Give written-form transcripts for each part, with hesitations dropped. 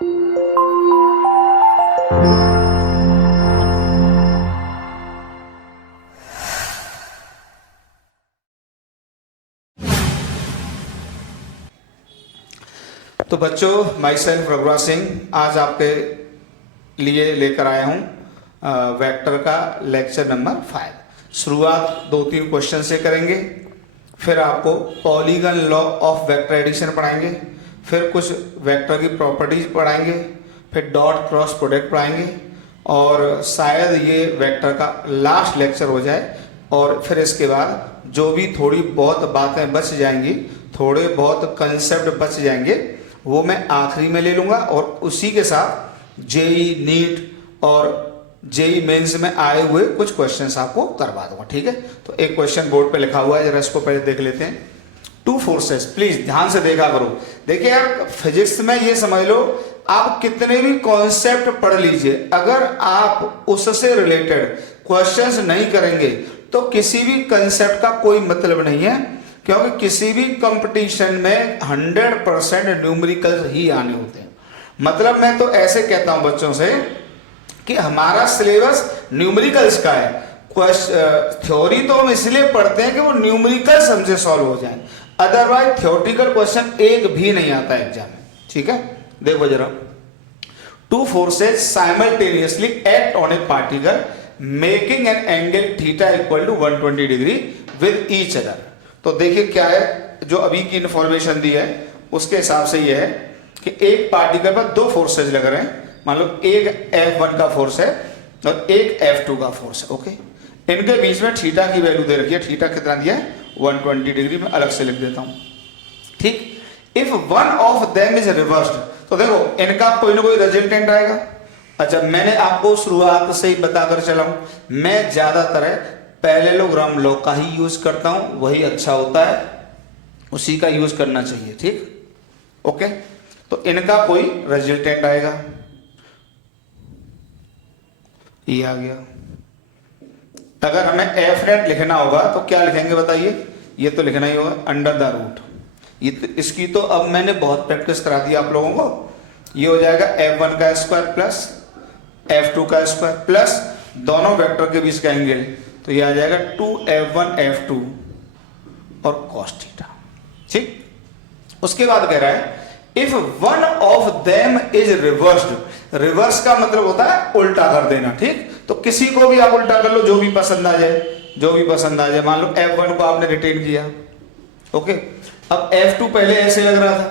तो बच्चों, my self Raghuraj Singh आज आपके लिए लेकर आया हूँ वेक्टर का लेक्चर नंबर 5। शुरुआत 2-3 क्वेश्चन से करेंगे, फिर आपको polygon law of vector addition पढ़ाएंगे, फिर कुछ वेक्टर की प्रॉपर्टीज पढ़ाएंगे, फिर डॉट क्रॉस प्रोडक्ट पढ़ाएंगे और शायद ये वेक्टर का लास्ट लेक्चर हो जाए। और फिर इसके बाद जो भी थोड़ी बहुत बातें बच जाएंगी, थोड़े बहुत कंसेप्ट बच जाएंगे, वो मैं आखिरी में ले लूँगा और उसी के साथ जेई नीट और जेई मेंस में आए हुए कुछ क्वेश्चंस आपको करवा दूंगा, ठीक है। तो एक क्वेश्चन बोर्ड पे लिखा हुआ है, जरा इसको पहले देख लेते हैं। टू फोर्सेस, प्लीज ध्यान से देखा करो। देखिए यार, फिजिक्स में ये समझ लो, आप कितने भी कॉन्सेप्ट पढ़ लीजिए, अगर आप उससे रिलेटेड क्वेश्चंस नहीं करेंगे तो किसी भी कंसेप्ट का कोई मतलब नहीं है, क्योंकि किसी भी कंपटीशन में 100% न्यूमेरिकल्स ही आने होते हैं। मतलब मैं तो ऐसे कहता हूं बच्चों से कि हमारा सिलेबस न्यूमेरिकल्स का है। थ्योरी तो हम इसलिए पढ़ते हैं कि वो न्यूमेरिकल्स हमसे सॉल्व हो जाए, अदरवाइज थ्योरेटिकल क्वेश्चन एक भी नहीं आता एग्जाम में, ठीक है। देखो जरा, two forces simultaneously act on a particle making an angle theta equal to 120 degree with each other. तो देखिए क्या है, जो अभी की इंफॉर्मेशन दी है उसके हिसाब से यह है कि एक पार्टिकल पर दो फोर्सेज लग रहे हैं। मान लो एक F1 का फोर्स है और एक F2 का फोर्स है, ओके। इनके बीच में थीटा की वैल्यू दे रखी है। थीटा कितना दिया है? 120 डिग्री में अलग से लिख देता हूं, ठीक। If one of them is reversed, तो देखो इनका कोई ना कोई रिजल्टेंट आएगा। अच्छा, मैंने आपको शुरुआत से ही बताकर चला हूं, मैं ज्यादातर पैरेललोग्राम लॉ का ही यूज करता हूं, वही अच्छा होता है, उसी का यूज करना चाहिए, ठीक, ओके। तो इनका कोई रिजल्टेंट आएगा, ये आ गया। अगर हमें एफ नेट लिखना होगा तो क्या लिखेंगे बताइए? ये तो लिखना ही होगा अंडर द रूट। इसकी तो अब मैंने बहुत प्रैक्टिस करा दी आप लोगों को। ये हो जाएगा F1 का स्क्वायर प्लस F2 का स्क्वायर प्लस दोनों वेक्टर के बीच का एंगल, तो ये आ जाएगा 2F1 F2 और cos थीटा, ठीक। उसके बाद कह रहा है if one of them is reversed. Reverse का मतलब होता है उल्टा कर देना, ठीक। तो किसी को भी आप उल्टा कर लो, जो भी पसंद आ जाए, जो भी पसंद आ जाए। मान लो F1 को आपने रिटेन किया, ओके। अब F2 पहले ऐसे लग रहा था,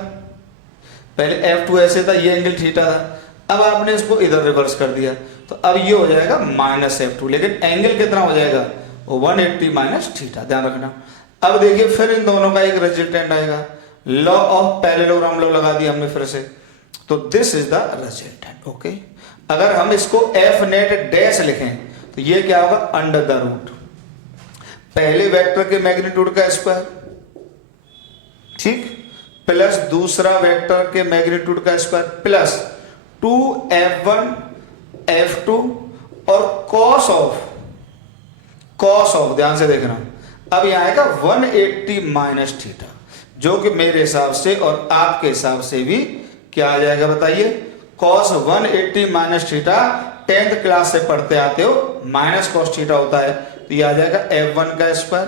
पहले F2 ऐसे था, ये एंगल थीटा था, अब आपने इसको इधर रिवर्स कर दिया, तो अब ये हो जाएगा -F2, लेकिन एंगल कितना हो जाएगा? 180 माइनस थीटा, ध्यान रखना। अब देखिए फिर इन दोनों का एक रिजल्टेंट आएगा, लॉ ऑफ पैरेललोग्राम लॉ लगा दिया हमने फिर से, तो this is the resultant, okay. अगर हम इसको F नेट डैश लिखें तो ये क्या होगा? अंडर द रूट पहले वेक्टर के मैग्नीट्यूड का स्क्वायर, ठीक, प्लस दूसरा वेक्टर के मैग्नीट्यूड का स्क्वायर प्लस 2F1 F2 और cos ऑफ, ध्यान से देखना, अब यहां आएगा 180 माइनस थीटा, जो कि मेरे हिसाब से और आपके हिसाब से भी क्या आ जाएगा बताइए? cos 180 minus theta 10th class से पढ़ते आते हो, माइनस cos थीटा होता है, तो ये आ जाएगा F1 का स्क्वायर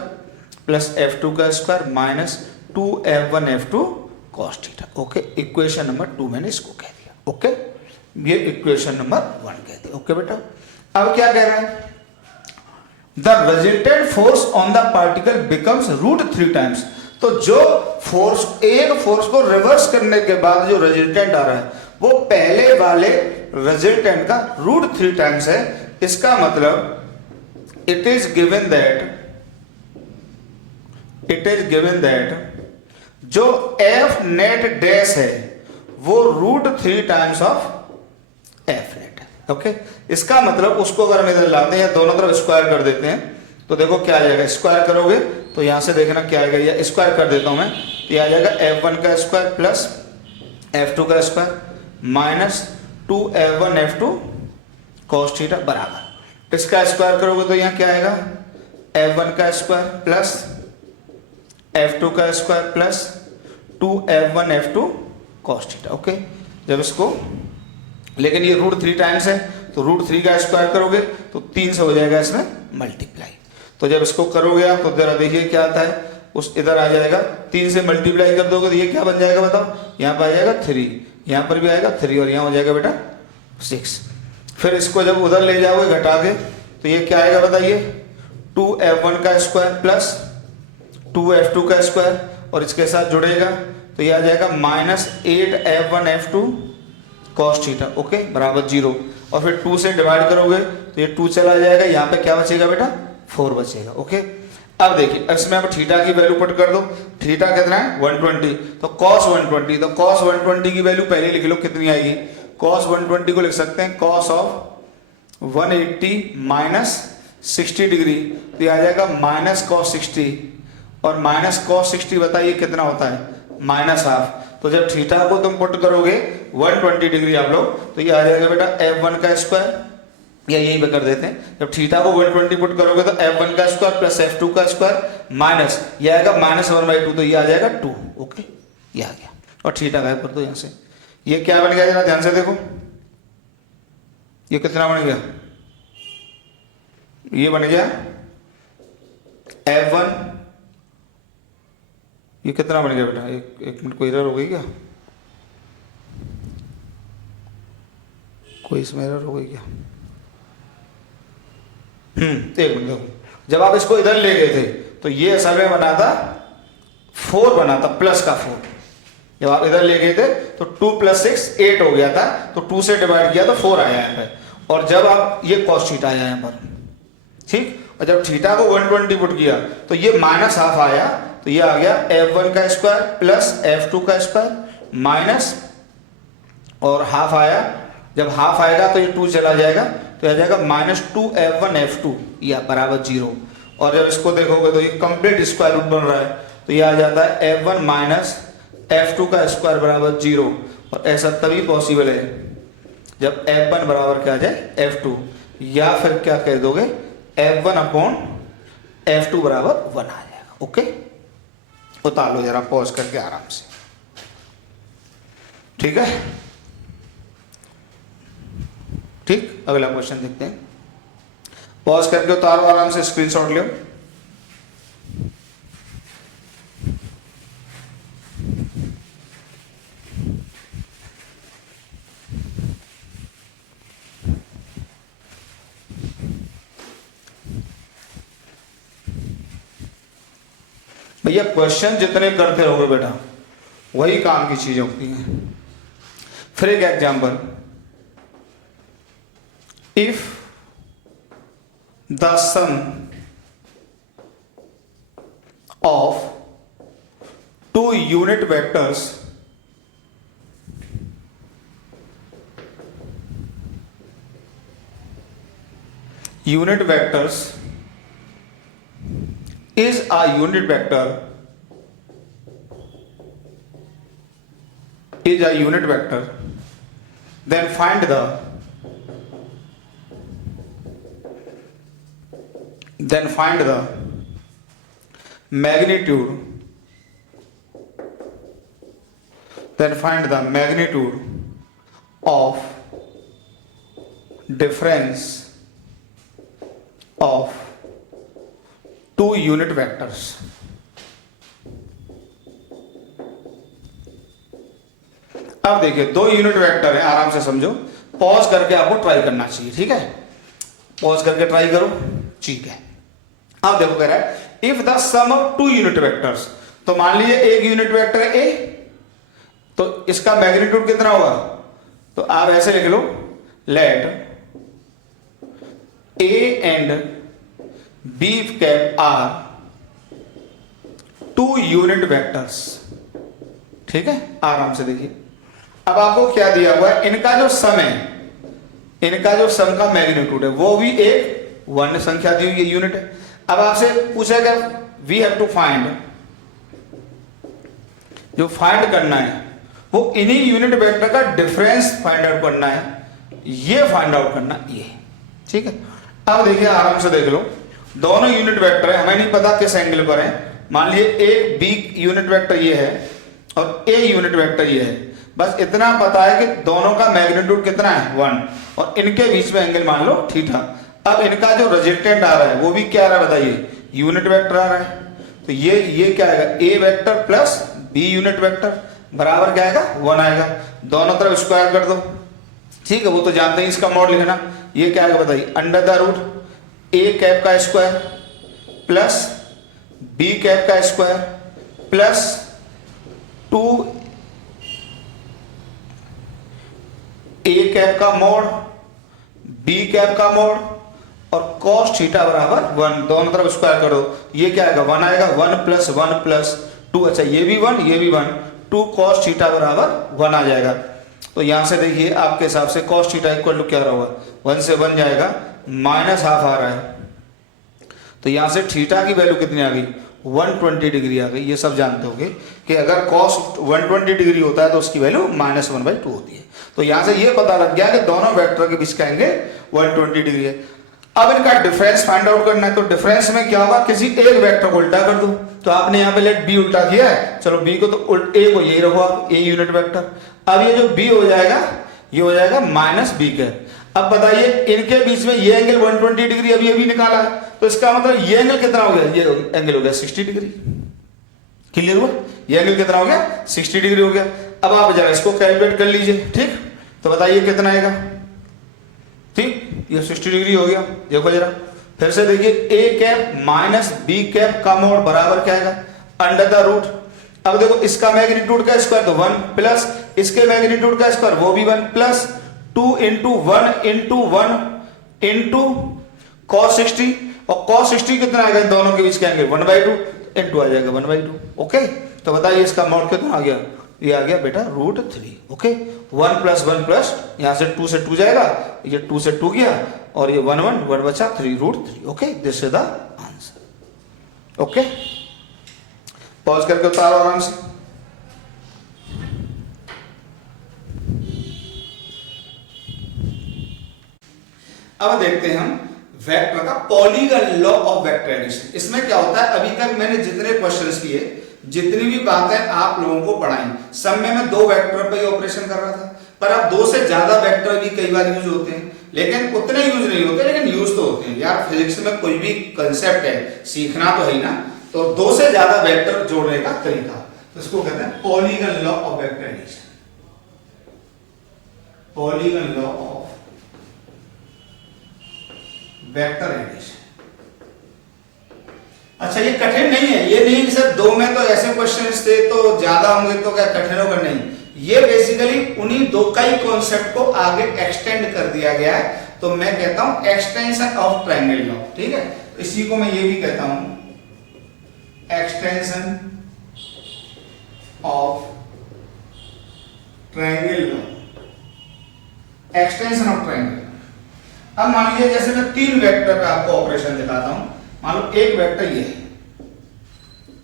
प्लस F2 का square minus 2F1 F2 cos theta, okay. Equation number 2 मैंने इसको कह दिया, ओके। ये इक्वेशन नंबर 1 कहते हैं, ओके बेटा। अब क्या कह रहा है? The resultant force on the particle becomes √3 times. तो जो फोर्स, एक फोर्स को रिवर्स करने के बाद जो रिजल्टेंट आ रहा है वो पहले वाले रिजल्टेंट का √3 टाइम्स है। इसका मतलब इट इज गिवन दैट जो F नेट डैश है वो √3 टाइम्स ऑफ F नेट है, ओके। इसका मतलब उसको अगर हम इधर लाते हैं, दोनों तरफ स्क्वायर कर देते हैं, तो देखो क्या आ जाएगा? स्क्वायर करोगे तो यहां से देखना क्या आएगा, या स्क्वायर कर देता हूं मैं, तो ये आ जाएगा F1 का स्क्वायर प्लस F2 का square minus 2F1 F2 cos theta बराबर, इसका स्क्वायर करोगे तो यहां क्या आएगा? F1 का स्क्वायर प्लस F2 का square plus 2F1 F2 cos theta, okay. जब इसको लेकिन ये √3 टाइम्स है तो √3 का स्क्वायर करोगे तो 3 से हो जाएगा इसमें मल्टीप्लाई। तो जब इसको करोगे आप तो जरा देखिए क्या आता है, उस इधर आ जाएगा 3 से मल्टीप्लाई कर दोगे तो ये क्या बन जाएगा बताओ, यहाँ पर आ जाएगा 3, यहाँ पर भी आएगा 3 और यहाँ हो जाएगा बेटा 6। फिर इसको जब उधर ले जाओगे घटा के तो ये क्या आएगा बताइए, 2f1 का स्क्वायर प्लस 2f2 का स्क्वायर और इसके साथ जुड़ेगा तो ये आ जाएगा -8f1f2 cos थीटा, ओके, बराबर 0। और फिर 2 से डिवाइड करोगे तो ये 2 चला जाएगा, यहाँ पे क्या बचेगा बेटा 4 बचेगा, ओके। अब देखिए इसमें अब थीटा की वैल्यू पुट कर दो, थीटा कितना है 120, तो cos 120, तो cos 120 की वैल्यू पहले लिख लो कितनी आएगी, cos 120 को लिख सकते हैं cos ऑफ 180 माइनस 60 डिग्री, तो ये आ जाएगा -cos 60 और -cos 60 बताइए कितना होता है -हाफ। तो जब थीटा को तुम पुट करोगे 120 डिग्री आप लोग तो ये आ जाएगा बेटा f1 का स्क्वायर, या यही पे कर देते हैं, जब थीटा को 120 पुट करोगे तो f1 का स्क्वायर प्लस f2 का स्क्वायर माइनस ये आएगा -1/2, तो ये आ जाएगा 2, ओके, ये आ गया। और थीटा गायब कर दो यहाँ से, ये क्या बन गया जरा ध्यान से देखो, ये कितना बन गया, ये बन गया f1, ये कितना बन गया बेटा, एक मिनट, कोई एरर हो गई क्या, कोई इसमें एरर हो गई क्या, एक मिनट देखो, जब आप इसको इधर ले गए थे तो ये असल में बना था 4 बना था, प्लस का 4, जब आप इधर ले गए थे तो 2 + 6 8 हो गया था, तो 2 से डिवाइड किया तो 4 आया यहाँ पे, और जब आप ये cos थीटा आया यहाँ पर, ठीक, और जब थीटा को 120 पुट किया तो ये -हाफ आया, तो ये आ गया f1 का स्क्वायर प्लस f2 का स्क्वायर माइनस, और हाफ आया, जब हाफ आएगा तो ये 2 चला जाएगा तो आ जाएगा -2f1f2 या बराबर 0। और जब इसको देखोगे तो ये कंप्लीट स्क्वायर रूट बन रहा है, तो ये आ जाता है f1 माइनस f2 का स्क्वायर बराबर 0, और ऐसा तभी पॉसिबल है जब f1 बराबर क्या आ जाए f2, या फिर क्या कह दोगे f1/f2 बराबर 1 आ जाएगा, ओके। उतार लो जरा पॉज करके आराम से, ठीक है, ठीक। अगला क्वेश्चन देखते हैं, पॉज करके उतारो आराम से, स्क्रीनशॉट लो। भैया क्वेश्चन जितने करते रहोगे बेटा वही काम की चीजें होती हैं। फिर एक example, if the sum of 2 unit vectors is a unit vector then find the magnitude of difference of 2 unit vectors. अब देखिए 2 यूनिट वेक्टर है, आराम से समझो, पॉज करके आपको ट्राई करना चाहिए, ठीक है, पॉज करके ट्राई करो, ठीक है। अब देखो कह रहा है if the sum of 2 unit vectors, तो मान लीजिए एक यूनिट वेक्टर है ए, तो इसका मैग्नीट्यूड कितना होगा, तो आप ऐसे लिख लो, let A and B cap are 2 unit vectors, ठीक है, आराम से देखिए। अब आपको क्या दिया हुआ है, इनका जो सम है, इनका जो सम का मैग्नीट्यूड है वो भी एक 1 संख्या दी हुई है, यूनिट है। अब आपसे पूछेगा वी हैव टू फाइंड, जो फाइंड करना है वो इन्हीं यूनिट वेक्टर का डिफरेंस फाइंड आउट करना है, ये फाइंड आउट करना ये, ठीक है। अब देखिए आराम से देख लो, दोनों यूनिट वेक्टर है, हमें नहीं पता किस एंगल पर है, मान लीजिए एक बी यूनिट वेक्टर ये है और ए यूनिट वेक्टर ये है, बस इतना पता है कि दोनों का मैग्नीट्यूड कितना है 1 और इनके बीच में एंगल मान लो थीटा। अब इनका जो रिजल्टेंट आ रहा है वो भी क्या आ रहा है बताइए, यूनिट वेक्टर आ रहा है। तो ये क्या आएगा, A vector plus B unit vector बराबर क्या आएगा 1 आएगा। दोनों तरफ स्क्वायर कर दो, ठीक है, वो तो जानते हैं इसका मॉड लिखना। ये क्या आएगा बताइए, under the root A cap का स्क्वायर प्लस बी कैप का स्क्वायर प्लस 2 ए कैप का मोड बी कैप का मोड और cos थीटा बराबर 1, दोनों तरफ स्क्वायर कर दो। ये क्या आएगा 1 आएगा, 1 प्लस 1 प्लस 2, अच्छा ये भी 1 ये भी 1, 2 cos थीटा बराबर 1 आ जाएगा। तो यहां से देखिए आपके हिसाब से cos थीटा इक्वल टू क्या रहा होगा, 1 से 1 जाएगा, -12 आ रहा है। तो यहां से थीटा की वैल्यू कितनी आ गई, 120 डिग्री आ गई। ये सब जानते होंगे कि अगर cos 120 डिग्री होता है तो उसकी वैल्यू -1/2 होती है। तो यहां से ये पता लग गया कि दोनों वेक्टर के बीच का एंगल 120 डिग्री है। अब इनका डिफरेंस फाइंड आउट करना है। तो डिफरेंस में क्या होगा, किसी एक वेक्टर को उल्टा कर दो। तो आपने यहाँ पे लेट बी उल्टा किया है, चलो बी को तो ए को यही रखो आप, ए यूनिट वेक्टर। अब ये जो बी हो जाएगा ये हो जाएगा -b कैप। अब बताइए इनके बीच में ये एंगल 120 डिग्री अभी अभी निकाला है, तो इसका मतलब ये एंगल कितना हो गया, ये एंगल हो गया 60 डिग्री। क्लियर हुआ, ये एंगल कितना हो गया 60 डिग्री हो गया। अब आप जरा इसको कैलकुलेट कर लीजिए, ठीक। तो बताइए कितना आएगा, ठीक, ये 60 डिग्री हो गया। देखो जरा फिर से देखिए, A cap minus B cap का मोड बराबर क्या आएगा, अंडर द रूट। अब देखो इसका मैग्नीट्यूड का स्क्वायर तो 1 प्लस इसके मैग्नीट्यूड का स्क्वायर वो भी 1 प्लस 2 × 1 × 1 इंटू cos 60 और cos 60 कितना आएगा इन दोनों के बीच का एंगल 1/2 इंटू आ जाएगा 1/2। ओके, तो बताइए इसका मोड कितना आ गया, ये आ गया बेटा √3। ओके, 1 प्लस 1 प्लस यहां से 2 से 2 जाएगा, ये 2 से 2 गया और ये 1 बचा 3 √3। Okay, this is the answer. Okay, pause करके उतारो आराम से। अब देखते हैं हम वेक्टर का polygon law of vector addition. इसमें क्या होता है, अभी तक मैंने जितने क्वेश्चंस किए, जितनी भी बातें आप लोगों को पढ़ाई, सब में मैं 2 वेक्टर पे ही ऑपरेशन कर रहा था। पर अब 2 से ज्यादा वेक्टर भी कई बार यूज होते हैं, लेकिन उतने यूज नहीं होते, लेकिन यूज तो होते हैं। यार फिजिक्स में कोई भी कंसेप्ट है सीखना तो है ही ना, तो 2 से ज्यादा वेक्टर जोड़ने का तरीका, तो इसको कहते हैं polygon law of vector addition. Polygon law of vector addition. अच्छा, ये कठिन नहीं है, ये नहीं कि सर 2 में तो ऐसे क्वेश्चंस थे तो ज्यादा होंगे तो क्या कठिन होगा, नहीं। ये बेसिकली उन्हीं 2 का ही कॉन्सेप्ट को आगे एक्सटेंड कर दिया गया है। तो मैं कहता हूं एक्सटेंशन ऑफ ट्रायंगल लॉ, ठीक है। इसी को मैं ये भी कहता हूं extension of triangle law, extension of triangle. अब मान लीजिए जैसे मैं 3 वेक्टर का आपको ऑपरेशन दिखाता हूं। मान लो एक वेक्टर ये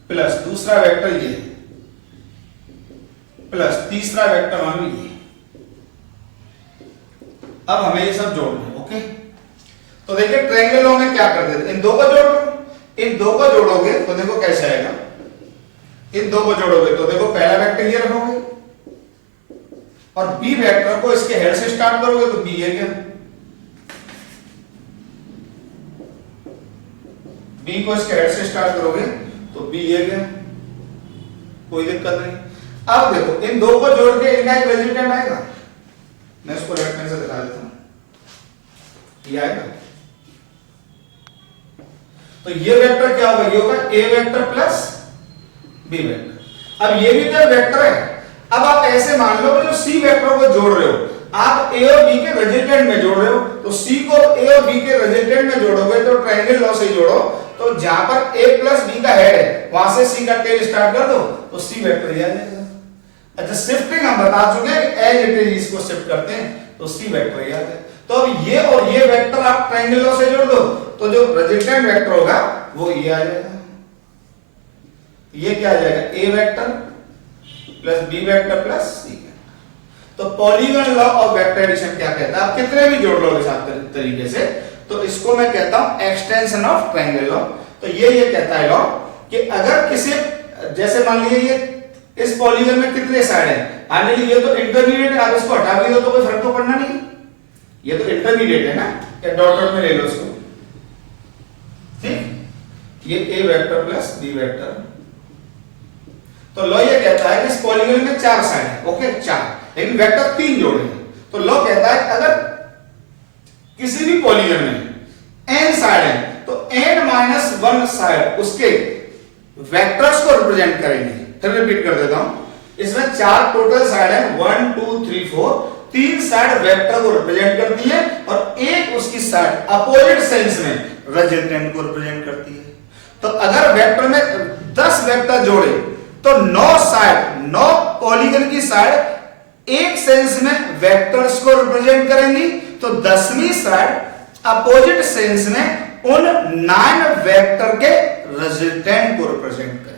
प्लस दूसरा वेक्टर ये प्लस तीसरा वेक्टर मान लो ये। अब हमें ये सब जोड़ना है। ओके, तो देखिए ट्रायंगल लॉ में क्या कर देते, इन 2 को जोड़ लो। इन 2 को जोड़ोगे तो देखो कैसे आएगा, इन 2 को जोड़ोगे तो देखो पहला वेक्टर ये रखोगे और बी वेक्टर को इसके हेड से स्टार्ट करोगे तो बी ये क्या, बी को इसके हेड से स्टार्ट करोगे तो बी ये क्या, कोई दिक्कत नहीं। अब देखो इन 2 को जोड़ के इनका एक रिजल्टेंट आएगा, मैं इसको लेफ्ट हैंड से दिखा देता हूं, ये आएगा। तो ये वेक्टर क्या होगा, ये होगा ए वेक्टर प्लस बी वेक्टर। अब ये भी तो वेक्टर है। अब आप ऐसे मान लो कि जो सी वेक्टर को जोड़ रहे हो आप ए और बी के रिजल्टेंट में जोड़ रहे हो, तो सी को ए और बी के रिजल्टेंट में जोड़ोगे तो ट्रायंगल लॉ से जोड़ो, तो जहां पर ए प्लस बी का हेड है वहां से सी का टेल स्टार्ट कर दो तो सी वेक्टर आ जाएगा। अच्छा, शिफ्टिंग हम बता चुके हैं कि एज इट इज इसको शिफ्ट करते हैं तो सी वेक्टर आ जाएगा। तो अब ये और ये वेक्टर आप ट्रायंगल लॉ से जोड़ दो तो जो रिजल्टेंट वेक्टर होगा वो ये आ जाएगा। ये क्या आ जाएगा, A vector plus B vector plus C vector. तो polygon law of vector addition क्या कहता है, आप कितने भी जोड़ लो इस तरीके से, तो इसको मैं कहता हूं एक्सटेंशन ऑफ ट्रायंगल लॉ। तो ये कहता है लॉ कि अगर किसी, जैसे मान लीजिए ये इस पॉलीगन में कितने साइड हैं, फाइनली ये तो इंटरमीडिएट है, आप इसको हटा भी दो तो कोई फर्क तो पड़ना नहीं, ये तो इंटरमीडिएट है ना, या डॉट डॉट में ले लो इसको, ठीक। ये ए वेक्टर प्लस बी वेक्टर, तो लॉ ये कहता है कि इस पॉलीगन में 4 साइड है, ओके 4, लेकिन वेक्टर 3 जोड़े हैं, तो लॉ कहता है अगर किसी भी पॉलीगन में n साइड है तो n-1 साइड उसके वेक्टर्स को रिप्रेजेंट करेंगे। फिर रिपीट कर देता हूं, इसमें 4 टोटल साइड है, 1 2 3 4, 3 साइड वेक्टर को रिप्रेजेंट करती है और एक उसकी साइड अपोजिट सेंस में रिजल्टेंट को रिप्रेजेंट करती है। तो अगर वेक्टर में 10 वेक्टर जोड़े तो 9 साइड, 9 पॉलीगन की साइड एक सेंस में वेक्टर्स को रिप्रेजेंट करेंगी, तो 10वीं साइड अपोजिट सेंस में उन 9 वेक्टर के रिजल्टेंट को रिप्रेजेंट करेंगे।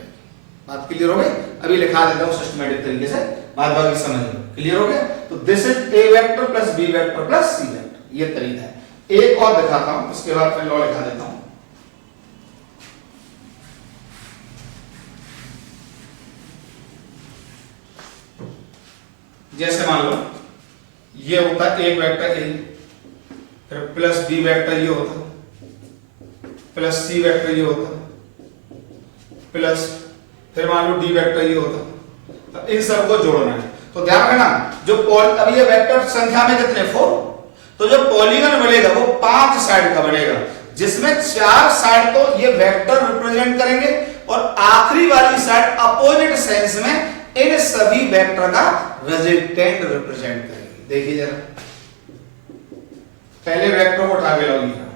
बात क्लियर हो गई? अभी लिखा देता हूं सिस्टमैटिक तरीके से, बात बाकी समझ लो। क्लियर हो गया? तो this is A vector plus B vector plus C vector, ये तरीका है। एक और दिखाता हूं, उसके बाद मैं लॉ लिखा देता हूं। जैसे मान लो ये होता है एक वेक्टर ए, फिर प्लस बी वेक्टर ये होता, प्लस सी वेक्टर ये होता, प्लस फिर मान लो डी वेक्टर ये होता। अब इन सबको जोड़ना है, तो ध्यान रखना जो अब ये वेक्टर संख्या में कितने 4, तो जो पॉलीगन बनेगा वो 5 साइड का बनेगा, जिसमें 4 साइड तो ये वेक्टर रिप्रेजेंट करेंगे और आखिरी वाली साइड अपोजिट सेंस में इन सभी वेक्टर का रिजल्टेंट रिप्रेजेंट करेंगे। देखिए जरा, पहले वेक्टर को उठा के लाओ यहां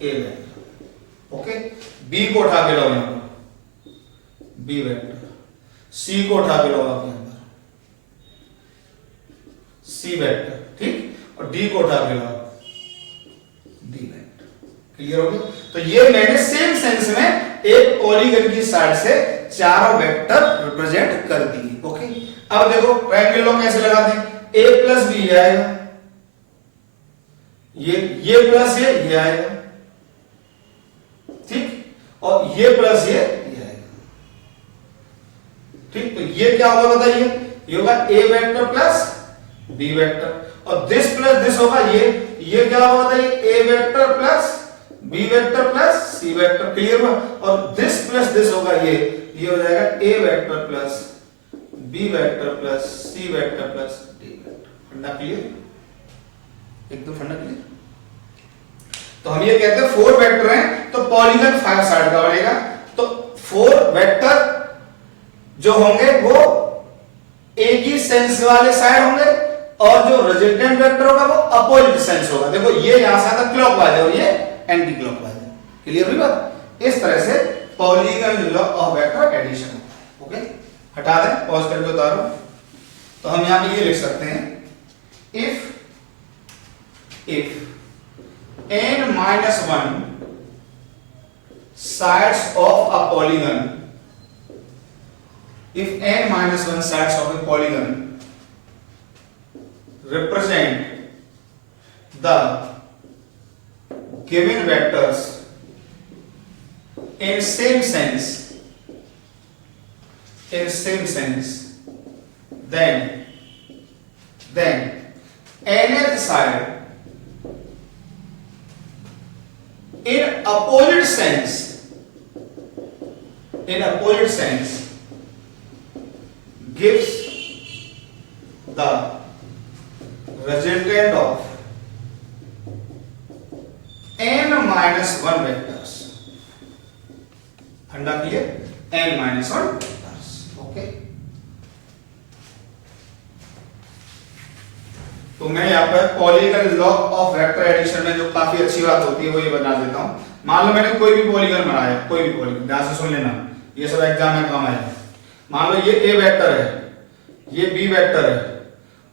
ए वेक्टर, ओके, बी को उठा के लाओ यहां बी वेक्टर, सी को उठा के लाओ आप यहां पर सी वेक्टर, ठीक, और डी को उठा के लाओ डी वेक्टर। क्लियर हो गया? तो ये मैंने सेम सेंस में एक पॉलीगन की साइड से 4 वेक्टर रिप्रेजेंट कर दिए, ओके। अब देखो ट्रायंगल लॉ कैसे लगाते हैं, a प्लस बी आएगा, ये प्लस ये आएगा, ठीक, और ये प्लस ये आएगा, ठीक। तो ये क्या होगा बताइए, ये होगा a vector plus b vector, और दिस प्लस दिस होगा ये क्या होगा बताइए, a vector plus b vector plus c vector. Clear हुआ? और दिस प्लस दिस होगा ये हो जाएगा a vector plus b vector plus c vector plus d vector. फंडा क्लियर? एकदम फंडा क्लियर? तो हम ये कहते हैं 4 वेक्टर हैं तो पॉलीगन 5 साइड का बनेगा, तो 4 वेक्टर जो होंगे वो एक ही सेंस वाले साइड होंगे और जो रिजल्टेंट वेक्टर होगा वो अपोजिट सेंस होगा। देखो ये यहां से आता क्लॉकवाइज और ये एंटी क्लॉकवाइज है। क्लियर हुई बात? इस तरह से polygon law of vector addition होता है, ओके। हटा दें, पॉज करके उतारो। तो हम यहां पे ये लिख सकते हैं, if n-1 sides of a polygon, if n-1 sides of a polygon represent the given vectors in same sense, then nth side in opposite sense gives the resultant of n-1 vectors। फंडा clear? n-1 vectors, okay. तो मैं यहाँ पर polygon law of vector addition में जो काफी अच्छी बात होती है वो ये बता देता हूं। मान लो मैंने कोई भी पॉलीगन बनाया, कोई भी पॉलीगन, ध्यान से सुन लेना, ये सब एग्जाम में काम आएगा। मान लो ये ए वेक्टर है, ये बी वेक्टर है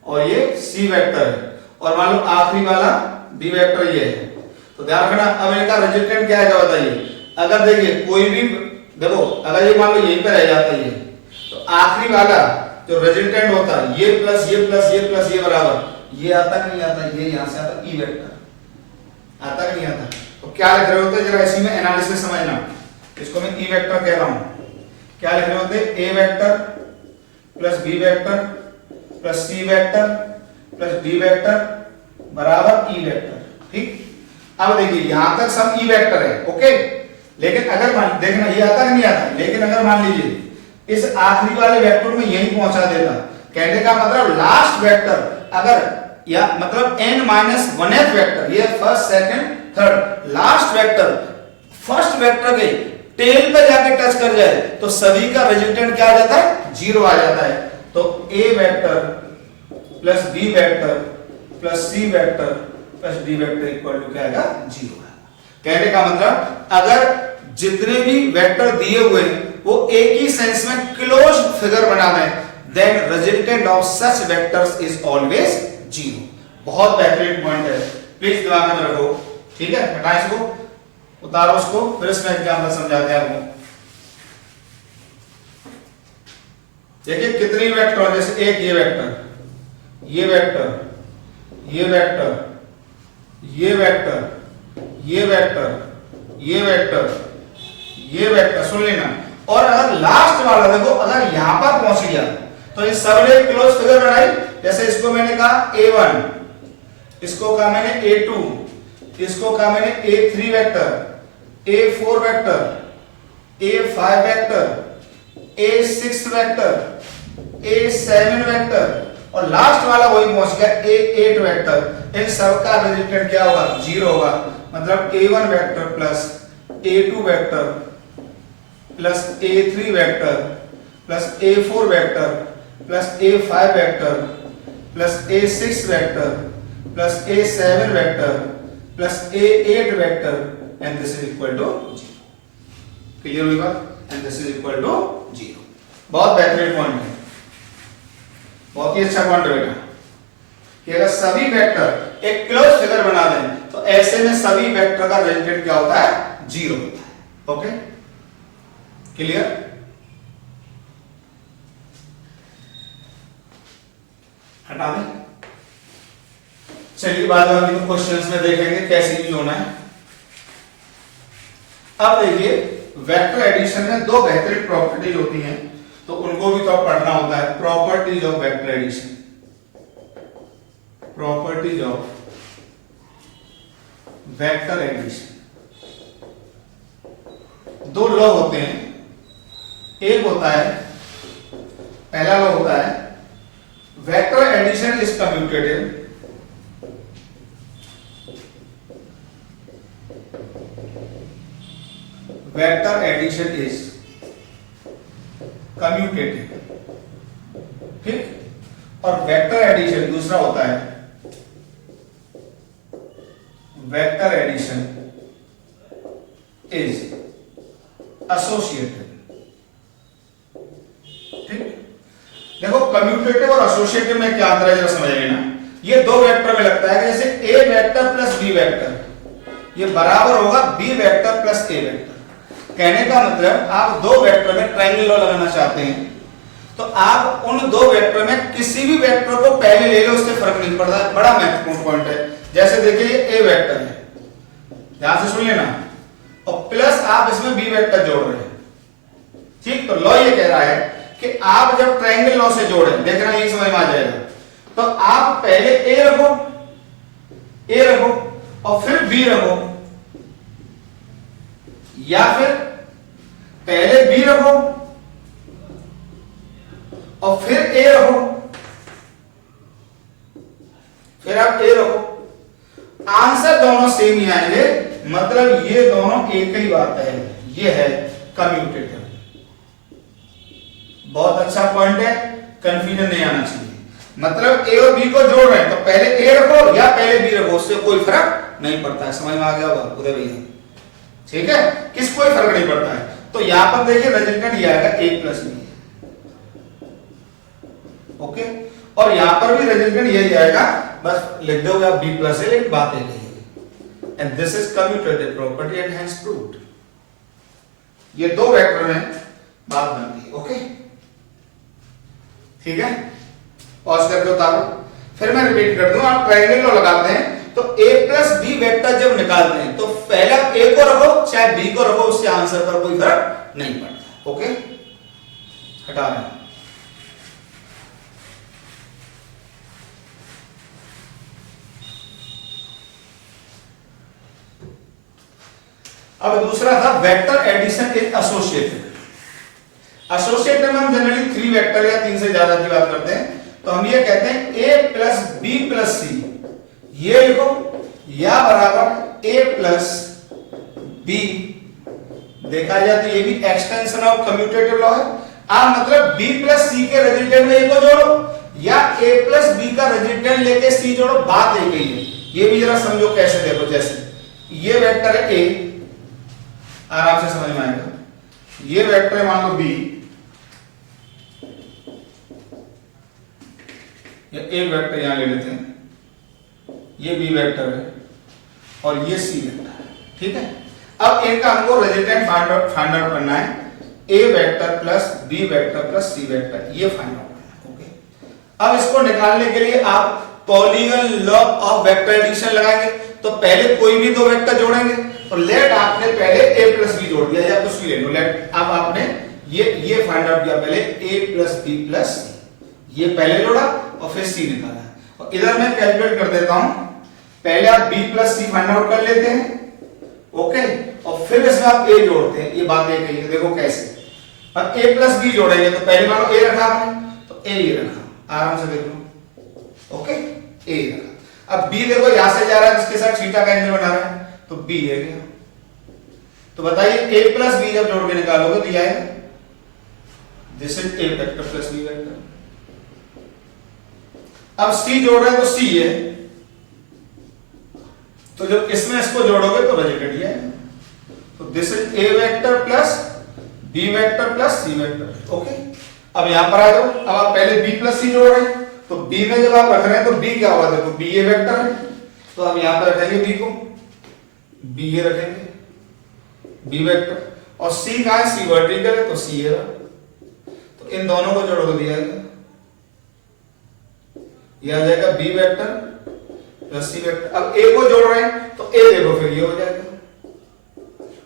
और ये सी वेक्टर है, और मान लो आखिरी वाला डी वेक्टर ये है। तो ध्यान रखना, अब इनका रिजल्टेंट क्या है बताइए। अगर देखिए कोई भी, देखो अगर ये मान लो यहीं पे रह जाता है तो आखिरी वाला जो रिजल्टेंट होता है ये प्लस ये प्लस ये प्लस ये बराबर ये आता कि नहीं आता, ये यहां से आता ई वेक्टर आता कि नहीं आता। तो क्या लिख रहे होते जरा इसी में एनालिसिस समझना, इसको मैं ई वेक्टर कह रहा हूं। क्या लिख रहे होते, A vector plus B vector plus C vector plus D vector बराबर ई वेक्टर। ठीक, अब देखिए यहां तक सब ई वेक्टर है, ओके। लेकिन अगर मान देखना ये आता नहीं आता, लेकिन अगर मान लीजिए इस आखिरी वाले वेक्टर में यही पहुंचा देता, कहने का मतलब लास्ट वेक्टर अगर या मतलब n माइनस 1th वेक्टर, ये first second third, last vector first vector के टेल पे जाके टच कर जाए तो सभी का रिजल्टेंट क्या आ जाता है, 0 आ जाता है। तो a vector plus b vector plus c vector plus d vector equal to क्या आएगा, 0 है। कहने का मतलब अगर जितने भी वेक्टर दिए हुए वो एक ही सेंस में क्लोज फिगर बना दें, then resultant of such vectors is always 0। बहुत बेहतरीन पॉइंट है, प्लीज दिमाग में रखो। ठीक है, हटाएं इसको, उतारो उसको, फिर इसमें एग्जाम्पल समझाते हैं आपको। देखिए कितनी वेक्टर, जैसे एक ये वेक्टर, ये वेक्टर, ये वेक्टर, ये वेक्टर, ये वेक्टर, ये वेक्टर, ये वेक्टर, सुन लेना। और अगर लास्ट वाला देखो, अगर यहां पर पहुंच गया तो इस सब ने क्लोज फिगर बनाई, जैसे इसको मैंने कहा A1, इसको कहा मैंने A2, इसको कहा मैंने A3 vector, A4 vector, A5 vector, A6 vector, A7 vector, और लास्ट वाला वही पहुंच गया A8 वेक्टर। इन सब का रिजल्टेंट क्या होगा, 0 होगा। मतलब A1 vector plus A2 vector plus A3 vector plus A4 vector plus A5 vector plus A6 vector plus A7 vector plus A8 vector and this is equal to 0। Clear हुई बात, and this is equal to 0। बहुत बेहतरीन point है, बहुत ही अच्छा point है बेटा, कि अगर सभी वेक्टर एक क्लोज फिगर बना दें तो ऐसे में सभी वेक्टर का रिजल्टेंट क्या होता है, 0 होता है। Okay, clear. हटा दें, चलिए बाद में क्वेश्चंस में देखेंगे कैसे यूज होना है। अब देखिए वेक्टर एडिशन में दो बेहतरीन प्रॉपर्टीज होती हैं, तो उनको भी तो अब पढ़ना होता है। Properties of vector addition, properties of vector addition, दो लॉ होते हैं। एक होता है, पहला लॉ होता है vector addition is commutative, vector addition is commutative, ठीक। और वेक्टर एडिशन दूसरा होता है वेक्टर एडिशन इज एसोसिएटिव, ठीक। देखो कम्यूटेटिव और एसोसिएटिव में क्या अंतर है जरा समझ लेना। ये दो वेक्टर में लगता है कि जैसे a vector plus b vector ये बराबर होगा b vector plus a vector. कहने का मतलब आप दो वेक्टर में ट्रायंगल लॉ लगाना चाहते हैं तो आप उन दो वेक्टर में किसी भी वेक्टर को पहले ले लो, उससे फर्क नहीं पड़ता। बड़ा महत्वपूर्ण पॉइंट है। जैसे देखिए ये a वेक्टर है, ध्यान से सुन लेना, और प्लस आप इसमें b वेक्टर जोड़ रहे हैं, ठीक। तो लॉ ये कह रहा है कि आप जब ट्रायंगल लॉ से जोड़ें, देखना यही समझ में आ जाएगा, तो आप पहले a रखो और फिर b रखो, या फिर पहले b रखो और फिर a रखो, फिर आप a रखो। आंसर दोनों सेम ही आएंगे, मतलब ये दोनों एक ही बात है, ये है कम्यूटेटिव। बहुत अच्छा पॉइंट है, कंफ्यूजन नहीं आना चाहिए। मतलब a और b को जोड़ रहे हैं तो पहले a रखो या पहले b रखो, उससे कोई फर्क नहीं पड़ता है। समझ में आ गया होगा उदय भैया, ठीक है, किस कोई फर्क नहीं पड़ता है। तो यहां पर देखिए रिजल्टेंट ये आएगा a प्लस b, ओके। और यहां पर भी रिजल्टेंट यही आएगा, बस लिख दोगे आप b प्लस है, लेकिन बात है नहीं। And this is commutative property and hence proved. ये दो वेक्टर में बात बनती है, ओके, ठीक है। पॉज करके उतारो, फिर मैं रिपीट कर दूं। आप ट्रायंगल लॉ लगाते हैं तो a प्लस b वेक्टर जब निकालते हैं तो पहला a को रखो चाहे b को रखो, उससे आंसर पर कोई फर्क नहीं पड़ता, ओके। हटा रहे हैं। अब दूसरा था vector addition is associated. Associated में हम जनरली 3 वेक्टर या 3 से ज्यादा की बात करते हैं, तो हम ये कहते हैं a प्लस बी प्लस सी, ये लिखो, या बराबर a प्लस बी। देखा जाए तो ये भी एक्सटेंशन ऑफ कम्यूटेटिव लॉ है। आप मतलब b प्लस सी के रेजिस्टेंट में a को जोड़ो या a प्लस b का रेजिस्टेंट लेके c जोड़ो, बात एक ही है। ये भी जरा समझो कैसे, देखो जैसे ये वेक्टर है a, आराम से समझ में आएगा। ये वेक्टर है मान लो b, या एक वेक्टर यहां ले लेते हैं, ये b वेक्टर है और ये c वेक्टर है, ठीक है। अब इनका हमको रेजिस्टेंट फाइंड आउट करना है, a vector plus b vector plus c vector, ये फाइंड आउट करना है, ओके। अब इसको निकालने के लिए आप polygon law of vector addition लगाएंगे। तो पहले कोई भी 2 वेक्टर जोड़ेंगे, तो लेट आपने पहले a प्लस b जोड़ दिया या कुछ भी ले लो, लेट अब आपने ये फाइंड आउट किया, पहले a plus b plus c, ये पहले जोड़ा और फिर c निकाला। और इधर मैं कैलकुलेट कर देता हूं, पहले आप b plus c find out कर लेते हैं, ओके, और फिर इसमें आप a जोड़ते हैं। ये बात एक है, देखो कैसे। अब a प्लस b जोड़ेंगे तो पहले मान लो a रखा आपने, तो a ये रखा, आराम से देख लो, ओके, a रखा। अब b देखो यहां से जा रहा है, जिसके साथ थीटा का एंगल बना रहा है, तो b है गया। तो बताइए a प्लस b जब जोड़ के निकालोगे तो ये आएगा, this is a vector plus b vector. अब c जोड़ रहे हैं तो c है, तो जब इसमें इसको जोड़ोगे तो रेजिस्टेंट ये है, तो this is a vector plus b vector plus c vector, okay. अब यहां पर आ जाओ, अब आप पहले b प्लस c जोड़ रहे हैं, तो b में जब आप रख रहे हैं तो b क्या होगा, देखो b a वेक्टर है, तो आप यहां पर रखेंगे b को, b a रखेंगे, b वेक्टर, और c कहां है, c वर्टिकल है, तो c है, तो इन दोनों को जोड़ के दिया गया, यह आ जाएगा b vector plus c vector. अब a को जोड़ रहे हैं तो a देखो फिर ये हो जाएगा,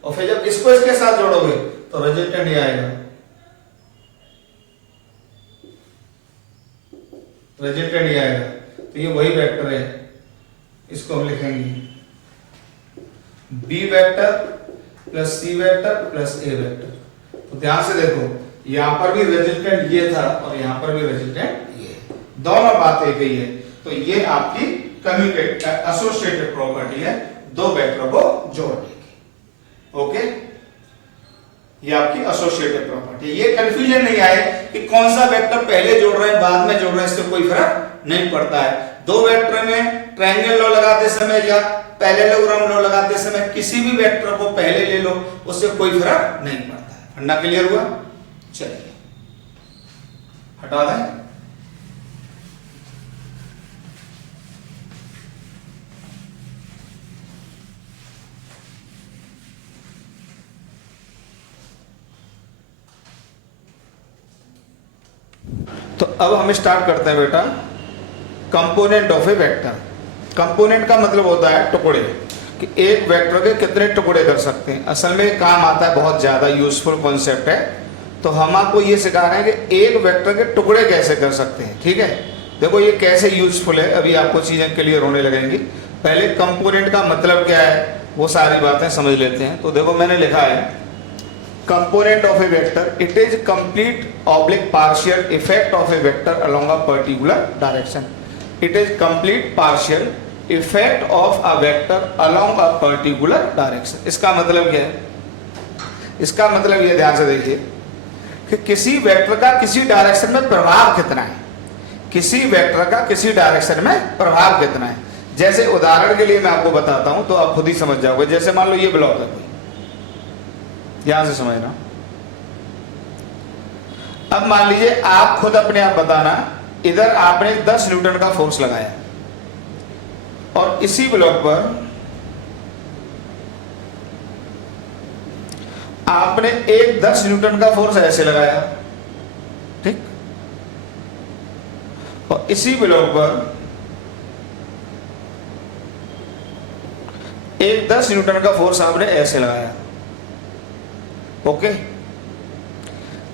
और फिर जब इसको इसके साथ जोड़ोगे तो रेजिस्टेंट ये आएगा, रेजिस्टेंट ये आएगा, तो ये वही वेक्टर है, इसको हम लिखेंगे b vector plus c vector plus a vector. तो ध्यान से देखो, यहां पर भी रेजिस्टेंट ये था और यहां पर भी रेजिस्टेंट ये, दोनों बात एक ही है। तो ये आपकी कम्यूटेटिव एसोसिएटेड प्रॉपर्टी है, 2 वेक्टर को जोड़ने की, ओके। ये आपकी एसोसिएटेड प्रॉपर्टी। ये कंफ्यूजन नहीं आए कि कौन सा वेक्टर पहले जोड़ रहे हैं बाद में जोड़ रहे हैं, इससे कोई फर्क नहीं पड़ता है। 2 वेक्टर में ट्रायंगल लॉ लगाते समय या पैरेललोग्राम लॉ लगाते समय किसी भी वेक्टर को पहले ले लो, उससे कोई फर्क नहीं पड़ता है। फंडा क्लियर हुआ? चलिए हटा दें। तो अब हम स्टार्ट करते हैं बेटा component of A vector. Component का मतलब होता है टुकड़े, कि एक वेक्टर के कितने टुकड़े कर सकते हैं। असल में काम आता है, बहुत ज़्यादा यूजफुल कॉन्सेप्ट है। तो हम आपको ये सिखा रहे हैं कि एक वेक्टर के टुकड़े कैसे कर सकते हैं, ठीक है। देखो ये कैसे यूजफुल है, अभी आपको चीज़ें क्लियर होने लगेंगी। पहले कंपोनेंट का मतलब क्या है वो सारी बातें समझ लेते हैं। तो देखो मैंने लिखा है component of a vector, it is complete oblique partial effect of a vector along a particular direction. It is complete partial effect of a vector along a particular direction. इसका मतलब क्या है? इसका मतलब ये ध्यान से देखिए कि किसी वेक्टर का किसी डायरेक्शन में प्रभाव कितना है, किसी वेक्टर का किसी डायरेक्शन में प्रभाव कितना है। जैसे उदाहरण के लिए मैं आपको बताता हूं तो आप खुद ही समझ जाओगे। जैसे मान लो ये ब्लॉक है, ध्यान से समझना। अब मान लीजिए आप खुद अपने आप बताना, इधर आपने 10 न्यूटन का फोर्स लगाया और इसी ब्लॉक पर आपने एक 10 न्यूटन का फोर्स ऐसे लगाया, ठीक, और इसी ब्लॉक पर एक 10 न्यूटन का फोर्स आपने ऐसे लगाया, ओके।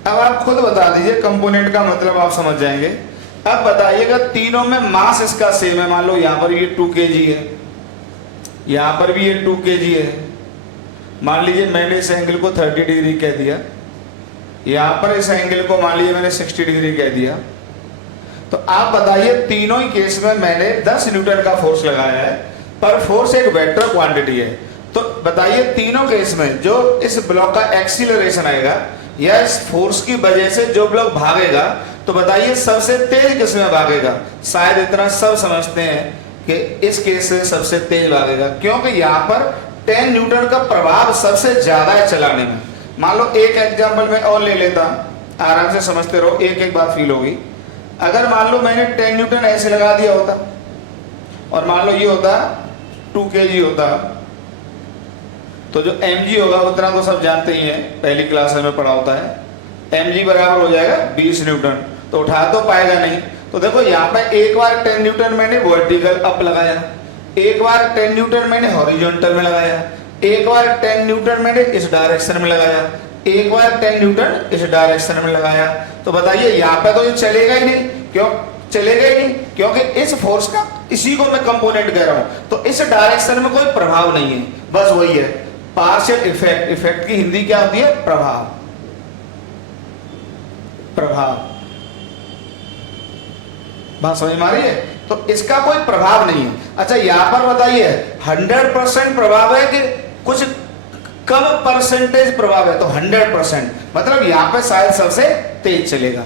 अब आप खुद बता दीजिए, कंपोनेंट का मतलब आप समझ जाएंगे। अब बताइएगा तीनों में मास इसका सेम है। मान लो यहां पर ये 2 kg है, यहां पर भी ये 2 kg है, मान लीजिए मैंने इस एंगल को 30 डिग्री कह दिया, यहां पर इस एंगल को मान लीजिए मैंने 60 डिग्री कह दिया। तो आप बताइए तीनों ही केस में मैंने 10 न्यूटन का फोर्स लगाया है, पर फोर्स एक वेक्टर क्वांटिटी है। तो बताइए तीनों केस में जो इस ब्लॉक का एक्सीलरेशन आएगा या इस फोर्स की वजह से जो ब्लॉक भागेगा, तो बताइए सबसे तेज किस में भागेगा। शायद इतना सब समझते हैं कि इस केस से सबसे तेज भागेगा, क्योंकि यहाँ पर 10 न्यूटन का प्रभाव सबसे ज्यादा है चलाने में। मान लो एक एग्जाम्पल में और ले लेता, आराम से समझते रहो, एक एक बात फील होगी। अगर मान लो मैंने 10 न्यूटन ऐसे लगा दिया होता और मान लो ये होता 2 kg होता, तो जो mg होगा उतना तो सब जानते ही हैं, पहली क्लास में पढ़ा होता है। mg बराबर हो जाएगा 20 न्यूटन, तो उठा तो पाएगा नहीं। तो देखो यहाँ पे एक बार 10 न्यूटन मैंने वर्टिकल अप लगाया, एक बार 10 न्यूटन मैंने हॉरिजॉन्टल में लगाया, एक बार 10 न्यूटन मैंने इस डायरेक्शन में लगाया, एक बार 10 न्यूटन इस डायरेक्शन में लगाया। तो बताइए यहाँ पे तो ये चलेगा ही नहीं। क्यों चलेगा ही नहीं? क्योंकि इस फोर्स का इसी को मैं कंपोनेंट कह रहा हूं, तो इस डायरेक्शन में कोई प्रभाव नहीं है। बस वही है पार्शियल इफेक्ट। इफेक्ट की हिंदी क्या होती है? प्रभाव। प्रभाव बात समझ में आ रही है? तो इसका कोई प्रभाव नहीं है। अच्छा यहां पर बताइए 100% प्रभाव है कि कुछ कम परसेंटेज प्रभाव है? तो 100%, मतलब यहां पे शायद सबसे तेज चलेगा।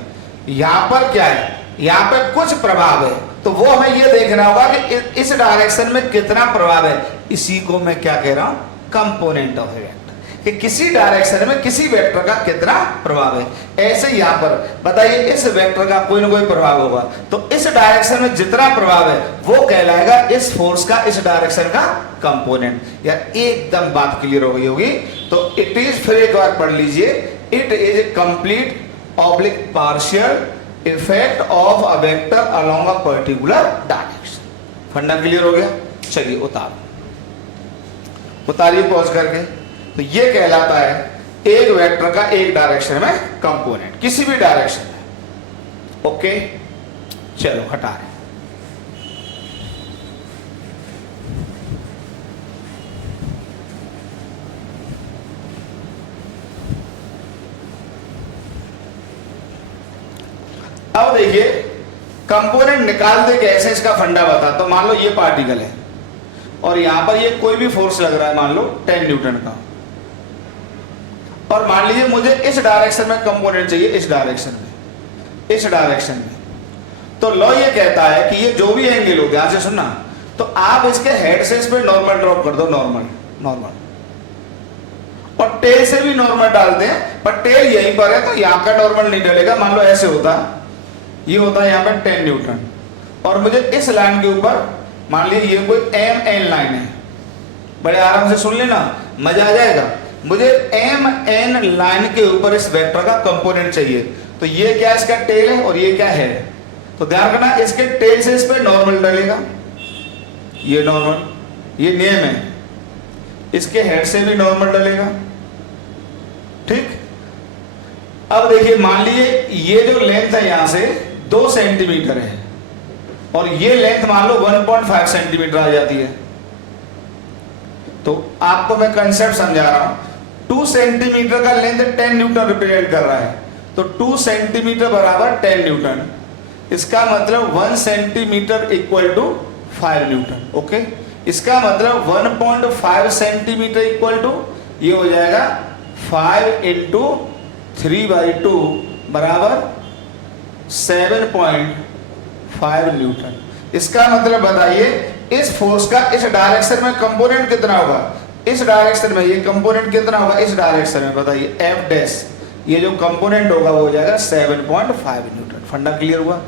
यहां पर क्या है? यहां पे कुछ प्रभाव है, तो वो हमें ये देखना होगा कि इस डायरेक्शन में कितना प्रभाव है। इसी को मैं क्या कह रहा हूं? कंपोनेंट ऑफ वेक्टर, कि किसी डायरेक्शन में किसी वेक्टर का कितना प्रभाव है। ऐसे यहां पर बताइए इस वेक्टर का कोई ना कोई प्रभाव होगा, तो इस डायरेक्शन में जितना प्रभाव है वो कहलाएगा इस फोर्स का इस डायरेक्शन का कंपोनेंट। या एकदम बात क्लियर हो गई होगी। तो इट इज, फिर एक बार पढ़ लीजिए, it is a complete oblique partial effect of a vector along a particular direction. फंडा क्लियर हो गया? चलिए उतारिए पॉज करके। तो ये कहलाता है एक वेक्टर का एक डायरेक्शन में कंपोनेंट, किसी भी डायरेक्शन में। ओके चलो हटा रहे। अब देखिए कंपोनेंट निकालते कैसे, इसका फंडा बता। तो मान लो ये पार्टिकल है और यहां पर ये कोई भी फोर्स लग रहा है, मान लो 10 न्यूटन का, और मान लीजिए मुझे इस डायरेक्शन में कंपोनेंट चाहिए, इस डायरेक्शन में, इस डायरेक्शन में। तो लॉ ये कहता है कि ये जो भी एंगल हो, ध्यान से सुनना, तो आप इसके हेड से इस पे नॉर्मल ड्रॉप कर दो, नॉर्मल नॉर्मल, और टेल से भी नॉर्मल डालते हैं, पर टेल यहीं पर है तो यहां का नॉर्मल नहीं डलेगा। मान लो ऐसे होता, ये होता है यहाँ पे 10 न्यूटन, और मुझे इस लाइन के ऊपर मान लीजिए ये कोई MN लाइन है, बड़े आराम से सुन लेना, मजा आ जाएगा। मुझे MN लाइन के ऊपर इस वेक्टर का कंपोनेंट चाहिए। तो ये क्या इसका टेल है और ये क्या है? तो ध्यान रखना इसके टेल से इस पे नॉर्मल डलेगा, ये नॉर्मल, ये नेम है, इसके हेड से भी नॉर्मल डलेगा। ठीक, अब देखिए मान लीजिए ये जो लेंथ है यहां से 2 सेंटीमीटर है और ये लेंथ मान लो 1.5 सेंटीमीटर आ जाती है। तो आपको मैं कंसेप्ट समझा रहा हूं। 2 सेंटीमीटर का लेंथ 10 न्यूटन रिप्रेजेंट कर रहा है, तो 2 सेंटीमीटर बराबर 10 न्यूटन। इसका मतलब 1 centimetre equal to 5 newton. Okay, इसका मतलब 1.5 सेंटीमीटर इक्वल टू ये हो जाएगा 5 इंटू 3/2 बराबर 7.5 न्यूटन। इसका मतलब बताइए इस फोर्स का इस डायरेक्शन में कंपोनेंट कितना होगा? इस डायरेक्शन में ये कंपोनेंट कितना होगा? इस डायरेक्शन में बताइए F डैश, ये जो कंपोनेंट होगा वो हो जाएगा 7.5 न्यूटन। फंडा क्लियर हुआ?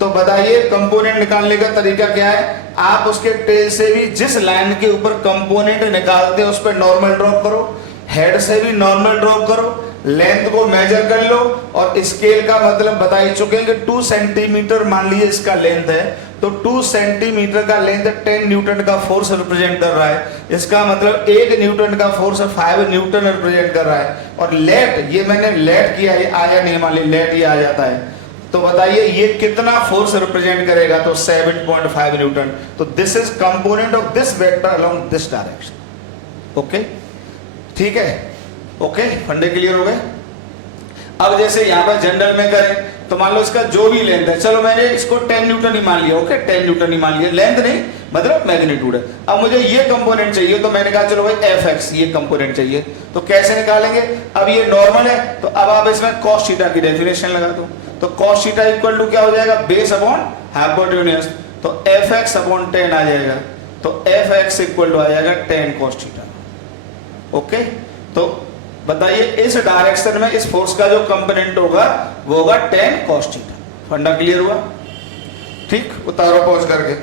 तो बताइए कंपोनेंट निकालने का तरीका क्या है? आप उसके टेल से भी जिस लाइन के ऊपर कंपोनेंट निकालते हैं उस पर नॉर्मल ड्रॉप करो, हेड से भी नॉर्मल ड्रॉप करो, लेंथ को मेजर कर लो, और स्केल का मतलब बता ही चुके हैं कि 2 सेंटीमीटर मान लीजिए इसका लेंथ है, तो 2 सेंटीमीटर का लेंथ 10 न्यूटन का फोर्स रिप्रेजेंट कर रहा है। इसका मतलब 1 न्यूटन का फोर्स 5 न्यूटन रिप्रेजेंट कर रहा है। और लेट, ये मैंने लेट किया, ये आया नहीं, मान लीजिए लेट ये आ जाता है, तो बताइए ये कितना फोर्स रिप्रेजेंट करेगा? तो 7.5 न्यूटन। तो this is component of this vector along this direction. Okay, ठीक है, ओके, फंडे क्लियर हो गए। अब जैसे यहाँ पर जनरल में करें तो मान लो इसका जो भी लेंथ है, चलो मैंने इसको 10 न्यूटन ही मान लिया, ओके, 10 न्यूटन ही मान लिया, लेंथ नहीं मतलब मैग्नीट्यूड है। अब मुझे ये कंपोनेंट चाहिए तो मैंने कहा चलो भाई एफ एक्स ये कंपोनेंट चाहिए, तो कैसे निकालेंगे? अब ये नॉर्मल है तो अब आप इसमें कॉस थीटा की डेफिनेशन लगा दो, तो कॉस थीटा इक्वल टू क्या हो जाएगा? बेस अपॉन हाइपोटेन्यूज, तो एफ एक्स अपॉन 10 आ जाएगा, तो एफ एक्स इक्वल टू आ जाएगा 10 कॉस थीटा। ओके, तो बताइए इस डायरेक्शन में इस फोर्स का जो कंपोनेंट होगा वो होगा 10 cos थीटा। फंडा क्लियर हुआ? ठीक, उतारो पॉज करके,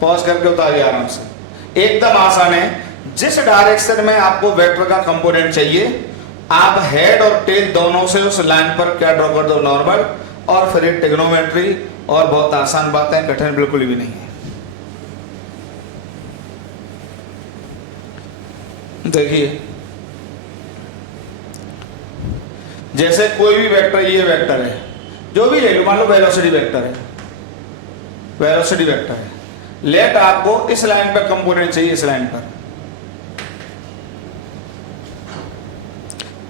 पॉज करके उतारिए आराम से, एकदम आसान है। जिस डायरेक्शन में आपको वेक्टर का कंपोनेंट चाहिए, आप हेड और टेल दोनों से उस लाइन पर क्या ड्रॉ कर दो? नॉर्मल, और फिर ट्रिग्नोमेट्री, और बहुत आसान बात है, कठिन बिल्कुल भी नहीं है। देखिए जैसे कोई भी वेक्टर, ये वेक्टर है, जो भी ले लो, मान लो वेलोसिटी वेक्टर है, वेलोसिटी वेक्टर है, लेट आपको इस लाइन पर कंपोनेंट चाहिए, इस लाइन पर,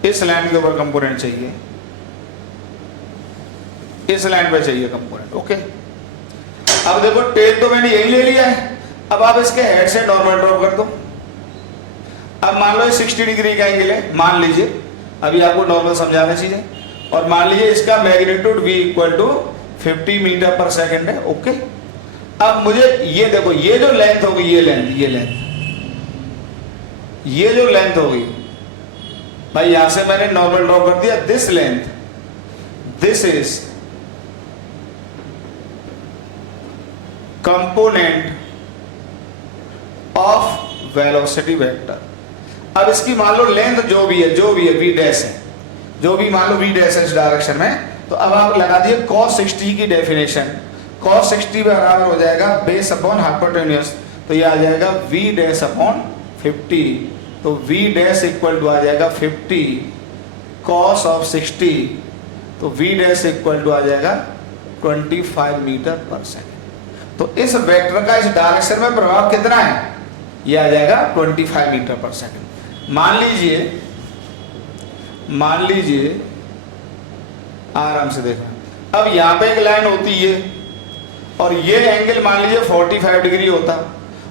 इस लाइन के ऊपर कंपोनेंट चाहिए, इस लाइन पर चाहिए कंपोनेंट, ओके। अब देखो टेल तो मैंने यही ले लिया है, अब आप इसके हेड से नॉर्मल ड्रॉ कर दो। अब मान लो ये 60 डिग्री का एंगल है, मान लीजिए, अभी आपको नॉर्मल समझाना चीजें, और मान लीजिए इसका magnitude v equal to 50 metre पर सेकंड है, ओके। अब मुझे ये देखो, ये जो लेंथ होगी, ये लेंथ, ये लेंथ, ये जो लेंथ होगी भाई, यहां से मैंने नॉर्मल ड्रॉ कर दिया, this length, this is component of velocity vector. अब इसकी मान लो लेंथ जो भी है, v डैश है, जो भी मान लो v डैश है इस डायरेक्शन में, तो अब आप लगा दिए cos 60 की डेफिनेशन, cos 60 बराबर हो जाएगा बेस अपॉन हाइपोटेन्यूज, तो ये आ जाएगा v डैश अपॉन 50, तो v डैश इक्वल टू आ जाएगा 50 cos ऑफ 60, तो v डैश इक्वल टू आ जाएगा 25 मीटर पर सेकेंड। तो इस वेक्टर का इस डायरेक्शन में प्रभाव कितना है? ये आ जाएगा 25 मीटर पर सेकेंड। मान लीजिए आराम से देखना, अब यहां पे एक लाइन होती है और ये एंगल मान लीजिए 45 डिग्री होता,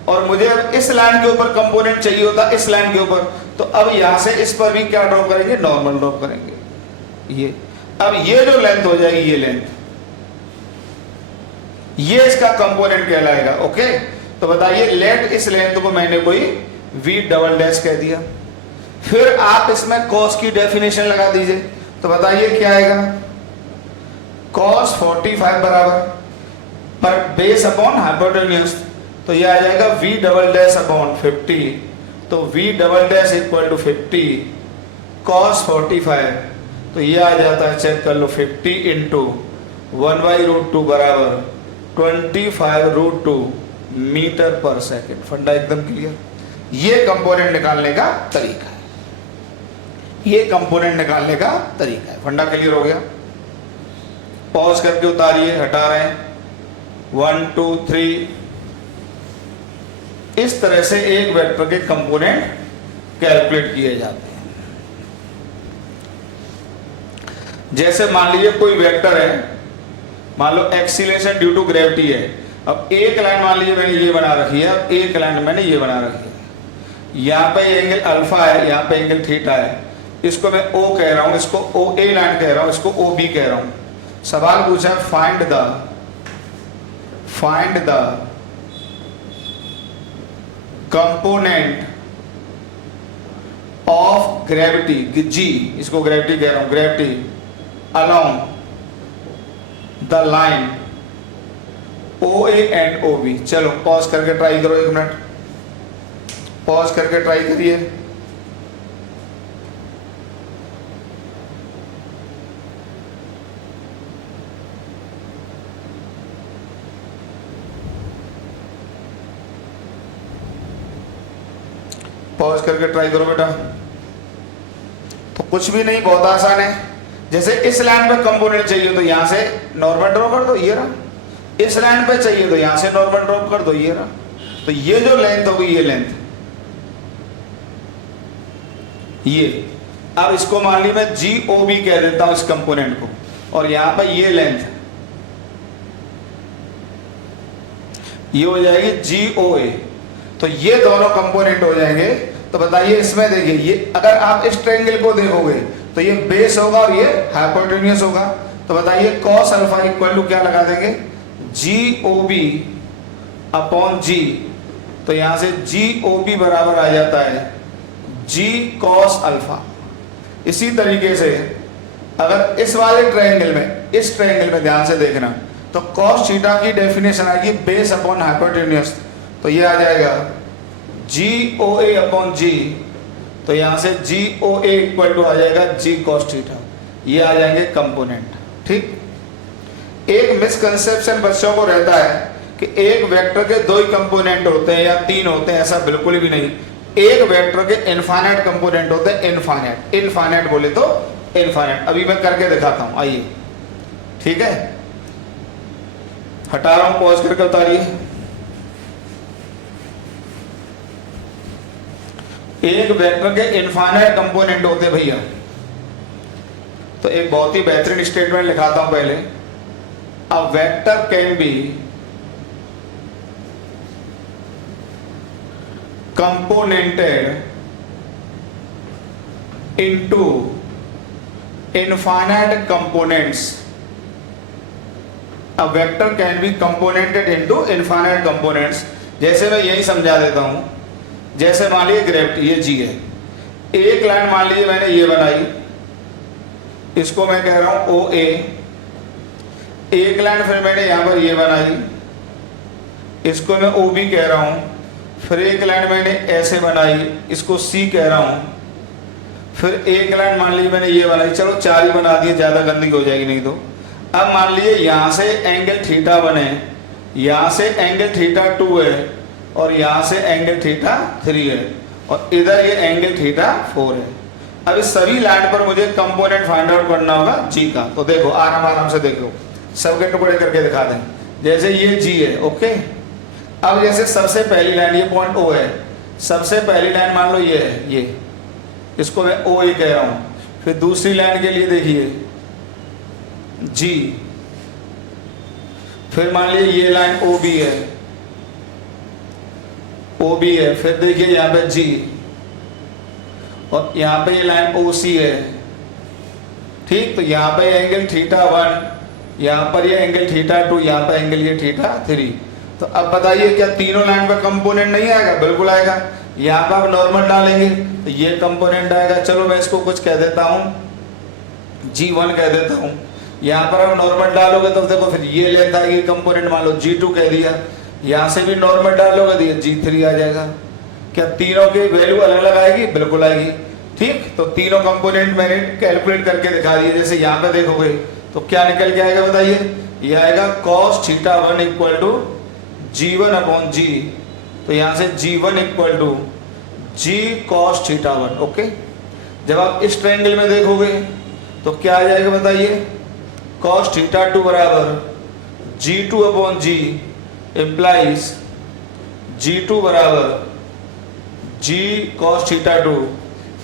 और मुझे इस लाइन के ऊपर कंपोनेंट चाहिए होता, इस लाइन के ऊपर, तो अब यहां से इस पर भी क्या ड्रॉ करेंगे? नॉर्मल ड्रॉ करेंगे। ये अब ये जो लेंथ हो जाएगी, ये लेंथ, ये इसका कंपोनेंट कहलाएगा, ओके। तो बताइए लेट इस लेंथ को मैंने कोई v डबल डैश कह दिया, फिर आप इसमें cos की डेफिनेशन लगा दीजिए, तो बताइए क्या आएगा? cos 45 बराबर पर बेस अपॉन हाइपोटेन्यूज, तो ये आ जाएगा v डबल डैश अपॉन 50, तो v double dash equal to 50 cos 45, तो ये आ जाता है, चेक कर लो, 50 इंटू 1/√2 बराबर 25√2 मीटर पर सेकेंड। फंडा एकदम क्लियर। ये कंपोनेंट निकालने का तरीका है, ये कंपोनेंट निकालने का तरीका है। फंडा क्लियर हो गया? पॉज करके उतारिए, हटा रहे हैं, 1 2 3। इस तरह से एक वेक्टर के कंपोनेंट कैलकुलेट किए जाते हैं। जैसे मान लीजिए कोई वेक्टर है, मान लो एक्सीलरेशन ड्यू टू ग्रेविटी है, अब एक लाइन मान लीजिए मैंने ये बना रखी है, अब एक लाइन मैंने ये बना रखी है, यहाँ पे एंगल अल्फा है, यहाँ पे एंगल थीटा है, इसको मैं O कह रहा हूँ, इसको OA लाइन कह रहा हूँ, इसको OB कह रहा हूँ। सवाल पूछा है find the component of gravity, G, इसको ग्रेविटी कह रहा हूँ, gravity along the line OA and OB। चलो पॉज करके ट्राई करो, 1 मिनट पॉज करके ट्राई करिए। पॉज करके ट्राई करो बेटा। तो कुछ भी नहीं, बहुत आसान है। जैसे इस लाइन पे कंपोनेंट चाहिए तो यहां से नॉर्मल ड्रॉ कर दो, ये रहा। इस लाइन पे चाहिए तो यहां से नॉर्मल ड्रॉ कर दो, ये रहा। तो ये जो लेंथ होगी, ये लेंथ, ये। अब इसको मान ली मैं जी ओ बी कह देता हूं इस कंपोनेंट को, और यहां पर ये लेंथ ये हो जाएगी जी ओ ए। तो ये दोनों कंपोनेंट हो जाएंगे। तो बताइए इसमें देखिए, ये अगर आप इस ट्रायंगल को देखोगे तो ये बेस होगा और ये हाइपोटेन्यूस होगा। तो बताइए कॉस अल्फा इक्वल टू क्या लगा देंगे, जी ओ बी अपॉन जी। तो यहां से जी ओ बी बराबर आ जाता है जी कॉस अल्फा। इसी तरीके से अगर इस वाले ट्रायंगल में, इस ट्रायंगल में ध्यान से देखना, तो कॉस थीटा की डेफिनेशन आएगी बेस अपॉन हाइपोटेन्यूस। तो ये आ जाएगा जी ओ ए अपॉन जी। तो यहां से जी ओ ए इक्वल टू आ जाएगा जी कॉस थीटा। ये आ जाएंगे कंपोनेंट। ठीक, एक मिसकंसेप्शन बच्चों को रहता है कि एक वेक्टर के दो ही कंपोनेंट होते हैं या तीन होते हैं, ऐसा बिल्कुल भी नहीं। एक वेक्टर के इनफाइनाइट कंपोनेंट होते हैं, इनफाइनाइट। इनफाइनाइट बोले तो इनफाइनाइट। अभी मैं करके दिखाता हूं, आइए। ठीक है, हटा रहा हूं, पॉज करके उतारिए। एक वेक्टर के इनफाइनाइट कंपोनेंट होते हैं भैया। तो एक बहुत ही बेहतरीन स्टेटमेंट लिखाता हूं पहले। A vector can be componented into infinite components. A vector can be componented into infinite components. जैसे मैं यही समझा देता हूं, जैसे मान लीजिए ग्रेविटी, ये जी है। एक लाइन मान लीजिए मैंने ये बनाई, इसको मैं कह रहा हूं ओ ए। एक लाइन फिर मैंने यहां पर ये बनाई, इसको मैं ओ बी कह रहा हूं। फिर एक लाइन मैंने ऐसे बनाई, इसको सी कह रहा हूं। फिर एक लाइन मान लीजिए मैंने ये बनाई, चलो चार ही बना दिए, ज्यादा गंदी हो जाएगी नहीं तो। अब मान लीजिए यहां से एंगल थीटा बने, यहां से एंगल थीटा 2 है और यहां से एंगल थीटा 3 है और इधर ये एंगल थीटा 4 है। अब इस सभी लाइन पर मुझे कंपोनेंट फाइंड आउट करना होगा जी का। तो देखो आराम आराम से देख लो, सबके टुकड़े करके दिखा दें। जैसे ये जी है, ओके। अब जैसे सबसे पहली लाइन, ये पॉइंट ओ है, सबसे पहली लाइन मान लो ये है, ये इसको मैं ओ ए कह रहा हूं। फिर दूसरी लाइन के लिए देखिए जी, फिर मान लीजिए ये लाइन ओ बी है, ओ बी है। फिर देखिए यहाँ पे जी, और यहाँ पे ये लाइन ओ सी है। ठीक, तो यहाँ पे एंगल थीटा 1, यहाँ पर ये एंगल थीटा 2, यहाँ पे एंगल ये थीटा 3। तो अब बताइए क्या तीनों लाइन पर कंपोनेंट नहीं आएगा? बिल्कुल आएगा। यहाँ पर आप नॉर्मल डालेंगे तो ये कंपोनेंट आएगा। चलो मैं इसको कुछ कह देता हूँ, G1 कह देता हूँ। यहाँ पर आप नॉर्मल डालोगे तो देखो फिर ये लेंथ आएगी कंपोनेंट, मान लो G2 कह दिया। यहाँ से भी नॉर्मल डालोगे तो ये G3 आ जाएगा। क्या तीनों की वैल्यू अलग अलग आएगी? बिल्कुल आएगी। ठीक, तो तीनों कंपोनेंट मैंने कैलकुलेट करके दिखा दिए। जैसे यहाँ पे देखोगे तो क्या निकल के आएगा बताइए? ये आएगा cos theta 1 equal to G1 upon G. तो यहां से G1 equal to G cos theta 1। Okay, जब आप इस ट्रायंगल में देखोगे तो क्या आ जाएगा बताइए? cos थीटा 2 बराबर G2 अपॉन जी इम्प्लाइज G2 बराबर G cos थीटा 2।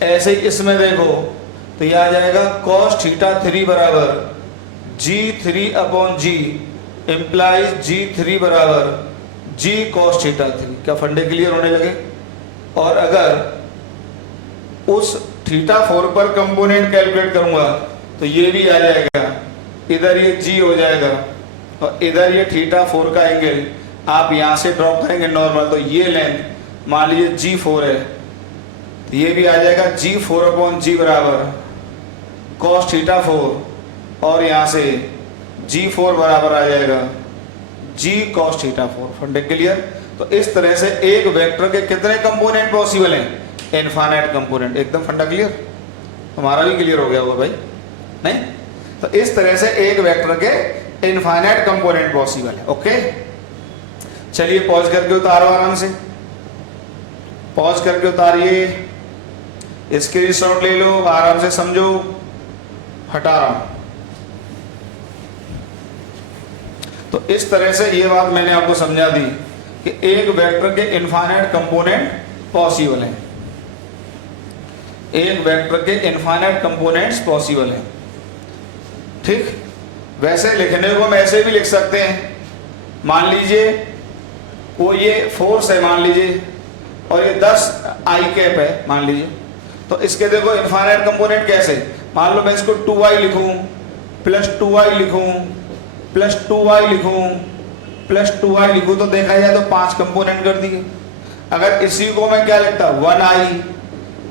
ऐसे ही इसमें देखो तो यह आ जाएगा cos थीटा 3 बराबर G3 अपॉन जी इम्प्लाइज G3 बराबर G cos थीटा 3। क्या फंडे क्लियर होने लगे? और अगर उस थीटा 4 पर कंपोनेंट कैलकुलेट करूंगा तो ये भी आ जाएगा, इधर ये G हो जाएगा और इधर ये थीटा 4 का एंगल आप यहां से ड्रॉप करेंगे नॉर्मल। तो ये लेंथ मान लीजिए G4 है, तो ये भी आ जाएगा G4 अपॉन जी बराबर cos थीटा 4 और यहां से G4 बराबर आ जाएगा G cos थीटा 4। फंडे क्लियर? तो इस तरह से एक वेक्टर के कितने कंपोनेंट पॉसिबल हैं? Infinite component. एकदम फंडा क्लियर? तुम्हारा भी क्लियर हो गया होगा भाई, नहीं? तो इस तरह से एक वेक्टर के इनफाइनाइट कंपोनेंट पॉसिबल है। ओके, चलिए पॉज करके उतारो आराम से, पॉज करके उतारिए, स्क्रीनशॉट ले लो, आराम से समझो। हटा रहा हूं। तो इस तरह से ये बात मैंने आपको समझा दी कि एक वेक्टर के इनफाइनाइट कंपोनेंट पॉसिबल हैं। एक वेक्टर के इनफाइनाइट कंपोनेंट्स पॉसिबल हैं। ठीक, वैसे लिखने को हम ऐसे भी लिख सकते हैं, मान लीजिए वो ये फोर्स है मान लीजिए, और ये 10 आई कैप है मान लीजिए, तो इसके देखो इनफाइनाइट कंपोनेंट कैसे, मान लो मैं इसको 2i लिखूं प्लस 2i लिखूं प्लस 2i लिखूं प्लस 2i लिखूं, तो देखा जाए तो 5 कंपोनेंट कर दिए। अगर इसी को मैं क्या लिखता 1i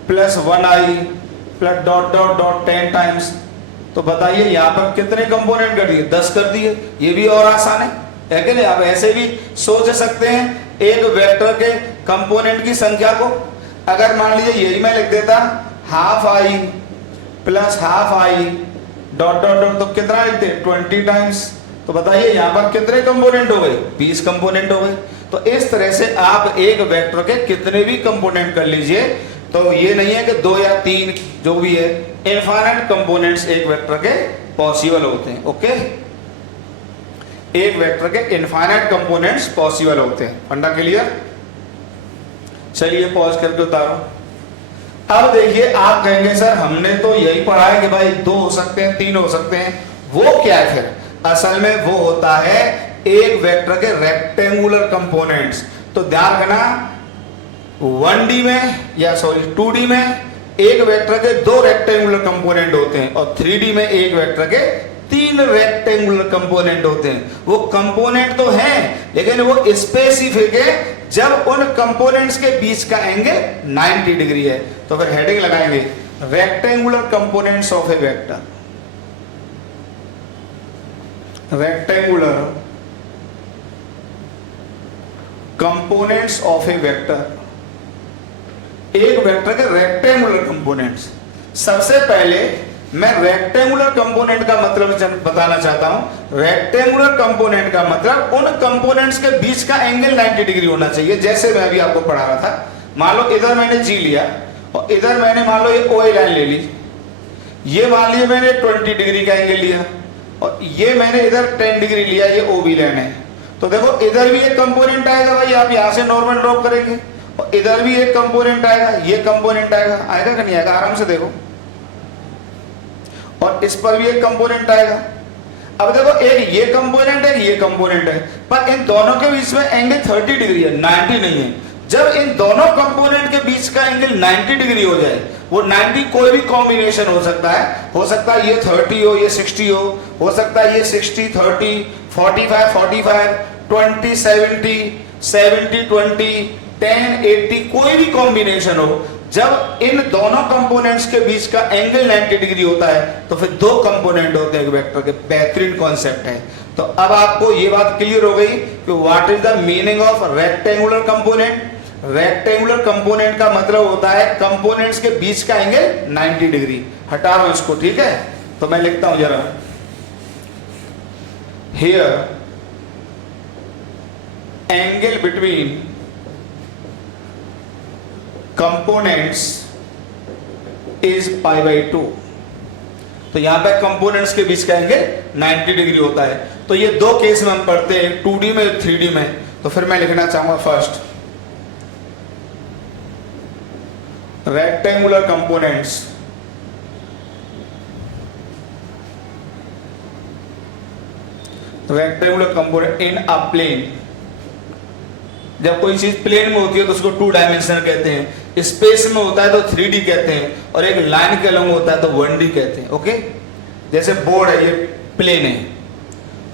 plus 1i plus dot dot dot 10 times, तो बताइए यहाँ पर कितने कंपोनेंट कर दिए, 10 कर दिए। ये भी और आसान है कि नहीं। आप ऐसे भी सोच सकते हैं एक वेक्टर के कंपोनेंट की संख्या को। अगर मान लीजिए यही मैं लिख देता half I plus half I dot dot dot, तो कितना लिखते 20 टाइम्स, तो बताइए यहाँ पर कितने कंपोनेंट हो गए, 20 कंपोनेंट हो गए। तो इस तरह से आप एक वेक्टर के कितने भी कंपोनेंट कर लीजिए, तो ये नहीं है कि 2 या 3 जो भी है, इनफाइनाइट कंपोनेंट्स एक वेक्टर के पॉसिबल होते हैं। ओके, एक वेक्टर के इनफाइनाइट कंपोनेंट्स पॉसिबल होते हैं। फंडा क्लियर? चलिए पॉज करके उतारो। अब देखिए, आप कहेंगे सर हमने तो यही पढ़ा है कि भाई 2 हो सकते हैं 3 हो सकते हैं, वो क्या है फिर? असल में वो होता है एक वेक्टर के रेक्टेंगुलर कंपोनेंट्स। तो ध्यान रखना 1D में या सॉरी 2D में एक वेक्टर के 2 रेक्टेंगुलर कंपोनेंट होते हैं, और 3D में एक वेक्टर के 3 रेक्टेंगुलर कंपोनेंट होते हैं। वो कंपोनेंट तो हैं, लेकिन वो स्पेसिफिक है जब उन कंपोनेंट्स के बीच का एंगल 90 डिग्री है। तो फिर हेडिंग लगाएंगे rectangular components of A vector. Rectangular components of A vector, एक वेक्टर के रेक्टेंगुलर कंपोनेंट्स। सबसे पहले मैं रेक्टेंगुलर कंपोनेंट का मतलब बताना चाहता हूं। रेक्टेंगुलर कंपोनेंट का मतलब उन कंपोनेंट्स के बीच का एंगल 90 डिग्री होना चाहिए। जैसे मैं अभी आपको पढ़ा रहा था, मान लो इधर मैंने जी लिया और इधर मैंने मान लो ये OA लाइन ले ली, ये मान लिया मैंने 20 डिग्री का एंगल लिया, और ये मैंने इधर 10 डिग्री लिया, ये OB लाइन है। तो देखो इधर भी एक कंपोनेंट आएगा भाई, आप यहां से नॉर्मल ड्रॉप करेंगे, और इधर भी एक कंपोनेंट आएगा, ये कंपोनेंट आएगा कि नहीं आएगा? आराम से देखो, और इस पर भी एक कंपोनेंट आएगा। अब देखो एक ये कंपोनेंट है, ये कंपोनेंट है, पर इन दोनों के बीच में एंगल 30 डिग्री है, 90 नहीं है। जब इन दोनों कंपोनेंट के बीच का एंगल 90 डिग्री हो जाए, वो 90 कोई भी कॉम्बिनेशन हो सकता है ये 30 हो, ये 60 हो सकता है ये 60 30 45 45 20 70 70 20 10 80, कोई भी कॉम्बिनेशन हो। जब इन दोनों कंपोनेंट्स के बीच का एंगल 90 डिग्री होता है, तो फिर 2 कंपोनेंट होते हैं वेक्टर के। बेहतरीन कॉन्सेप्ट है। तो अब आपको ये बात क्लियर हो गई कि what is the meaning of rectangular component. Rectangular component का मतलब होता है कंपोनेंट्स के बीच का एंगल 90 डिग्री। हटा लो इसको, ठीक है? तो मैं लिखता हूं जरा, here angle between components is π/2। तो यहां पे कंपोनेंट्स के बीच का एंगल 90 डिग्री होता है। तो ये 2 केस में हम पढ़ते हैं, 2D में 3D में। तो फिर मैं लिखना चाहूंगा first rectangular components in a plane. जब कोई चीज प्लेन में होती है तो उसको 2 डायमेंशनल कहते हैं, स्पेस में होता है तो 3D कहते हैं, और एक लाइन के अलग होता है तो 1D कहते हैं। ओके, जैसे बोर्ड है, ये प्लेन है,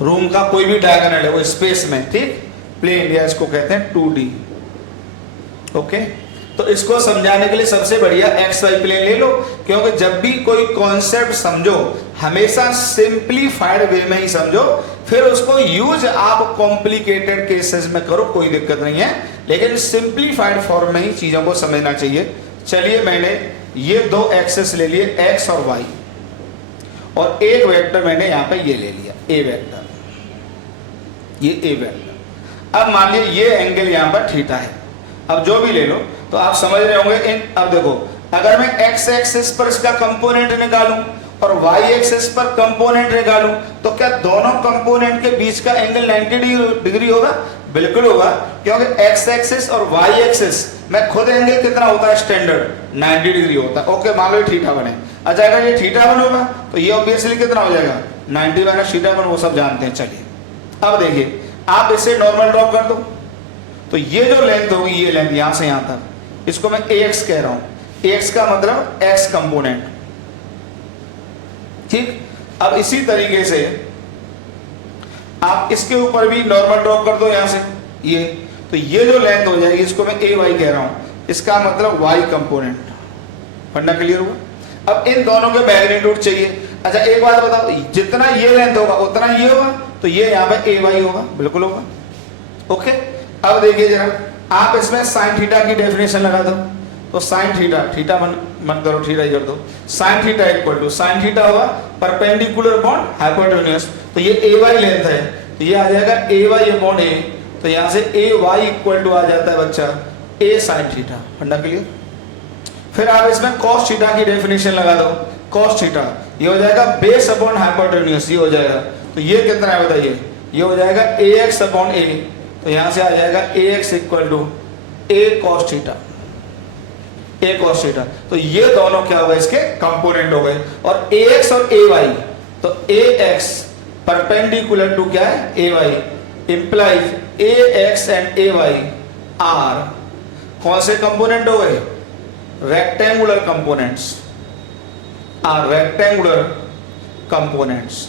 रूम का कोई भी डायगोनल है वो स्पेस में, ठीक, प्लेन, या इसको कहते हैं 2D। ओके, तो इसको समझाने के लिए सबसे बढ़िया XY प्लेन ले लो, क्योंकि जब भी कोई कॉन्सेप्ट समझो हमेशा सिंप्लीफाइड वे में ही समझो, फिर उसको यूज आप कॉम्प्लिकेटेड केसेस में करो, कोई दिक्कत नहीं है, लेकिन सिंप्लीफाइड फॉर्म में ही चीजों को समझना चाहिए। चलिए, मैंने ये 2 एक्सेस ले लिए, X और Y, और एक वेक्टर मैंने यहां पे ये ले लिया, A वेक्टर, ये A वेक्टर। अब मान लीजिए ये एंगल यहां पर थीटा है। अब जो भी ले लो तो आप समझ रहे होंगे अब देखो, अगर मैं X एक्सिस पर इसका कंपोनेंट निकालूं और y एक्सिस पर कंपोनेंट निकालूं तो क्या दोनों कंपोनेंट के बीच का एंगल 90 डिग्री होगा? बिल्कुल होगा, क्योंकि x एक्सिस और y एक्सिस में खुद एंगल कितना होता है स्टैंडर्ड 90 डिग्री होता है। ओके, मान लो ये थीटा बने, अच्छा अगर ये थीटा वन होगा तो ये ऑब्वियसली कितना हो जाएगा 90 माइनस थीटा वन, वो सब जानते हैं। चलिए अब देखिए, आप इसे नॉर्मल ड्रॉ कर दो तो ये जो लेंथ होगी, ये लेंथ यहां से यहां तक, इसको मैं ax कह रहा हूं। ax का मतलब x कंपोनेंट, ठीक। अब इसी तरीके से आप इसके ऊपर भी नॉर्मल ड्रॉ कर दो यहां से, ये तो ये जो लेंथ हो जाएगी इसको मैं ay कह रहा हूं, इसका मतलब y कंपोनेंट। फंडा क्लियर हुआ? अब इन दोनों के मैग्नीट्यूड चाहिए। अच्छा एक बात बताओ, जितना ये लेंथ होगा उतना ये होगा, तो ये यहाँ पे ay होगा, बिल्कुल होगा। ओके, अब देखिए जरा, आप इसमें साइन थीटा की डेफिनेशन लगा दो, तो साइन थीटा, थीटा मन करो, थीटा ही कर दो, sine theta equal to, sine theta होगा परपेंडिकुलर अपॉन हाइपोटेन्यूज, तो ये ay लेंथ है, तो ये आ जाएगा ay अपॉन a, तो यहाँ से ay इक्वल टू आ जाता है बच्चा a साइन थीटा। फंडा क्लियर? फिर आप इसमें cos थीटा की डेफिनेशन लगा दो, cos थीटा ये हो जाएगा बेस अपॉन हाइपोटेन्यूज, ये हो जाएगा, तो ये कितना है बताइए, ये हो जाएगा ax अपॉन a, तो यहाँ से आ जाएगा ax equal to a cos theta, a cos theta. तो ये दोनों क्या हो गए, इसके कंपोनेंट हो गए। और ax और ay, तो ax परपेंडिकुलर टू क्या है ay, implies ax and ay are कौन से कंपोनेंट हो गए, rectangular components, are rectangular components.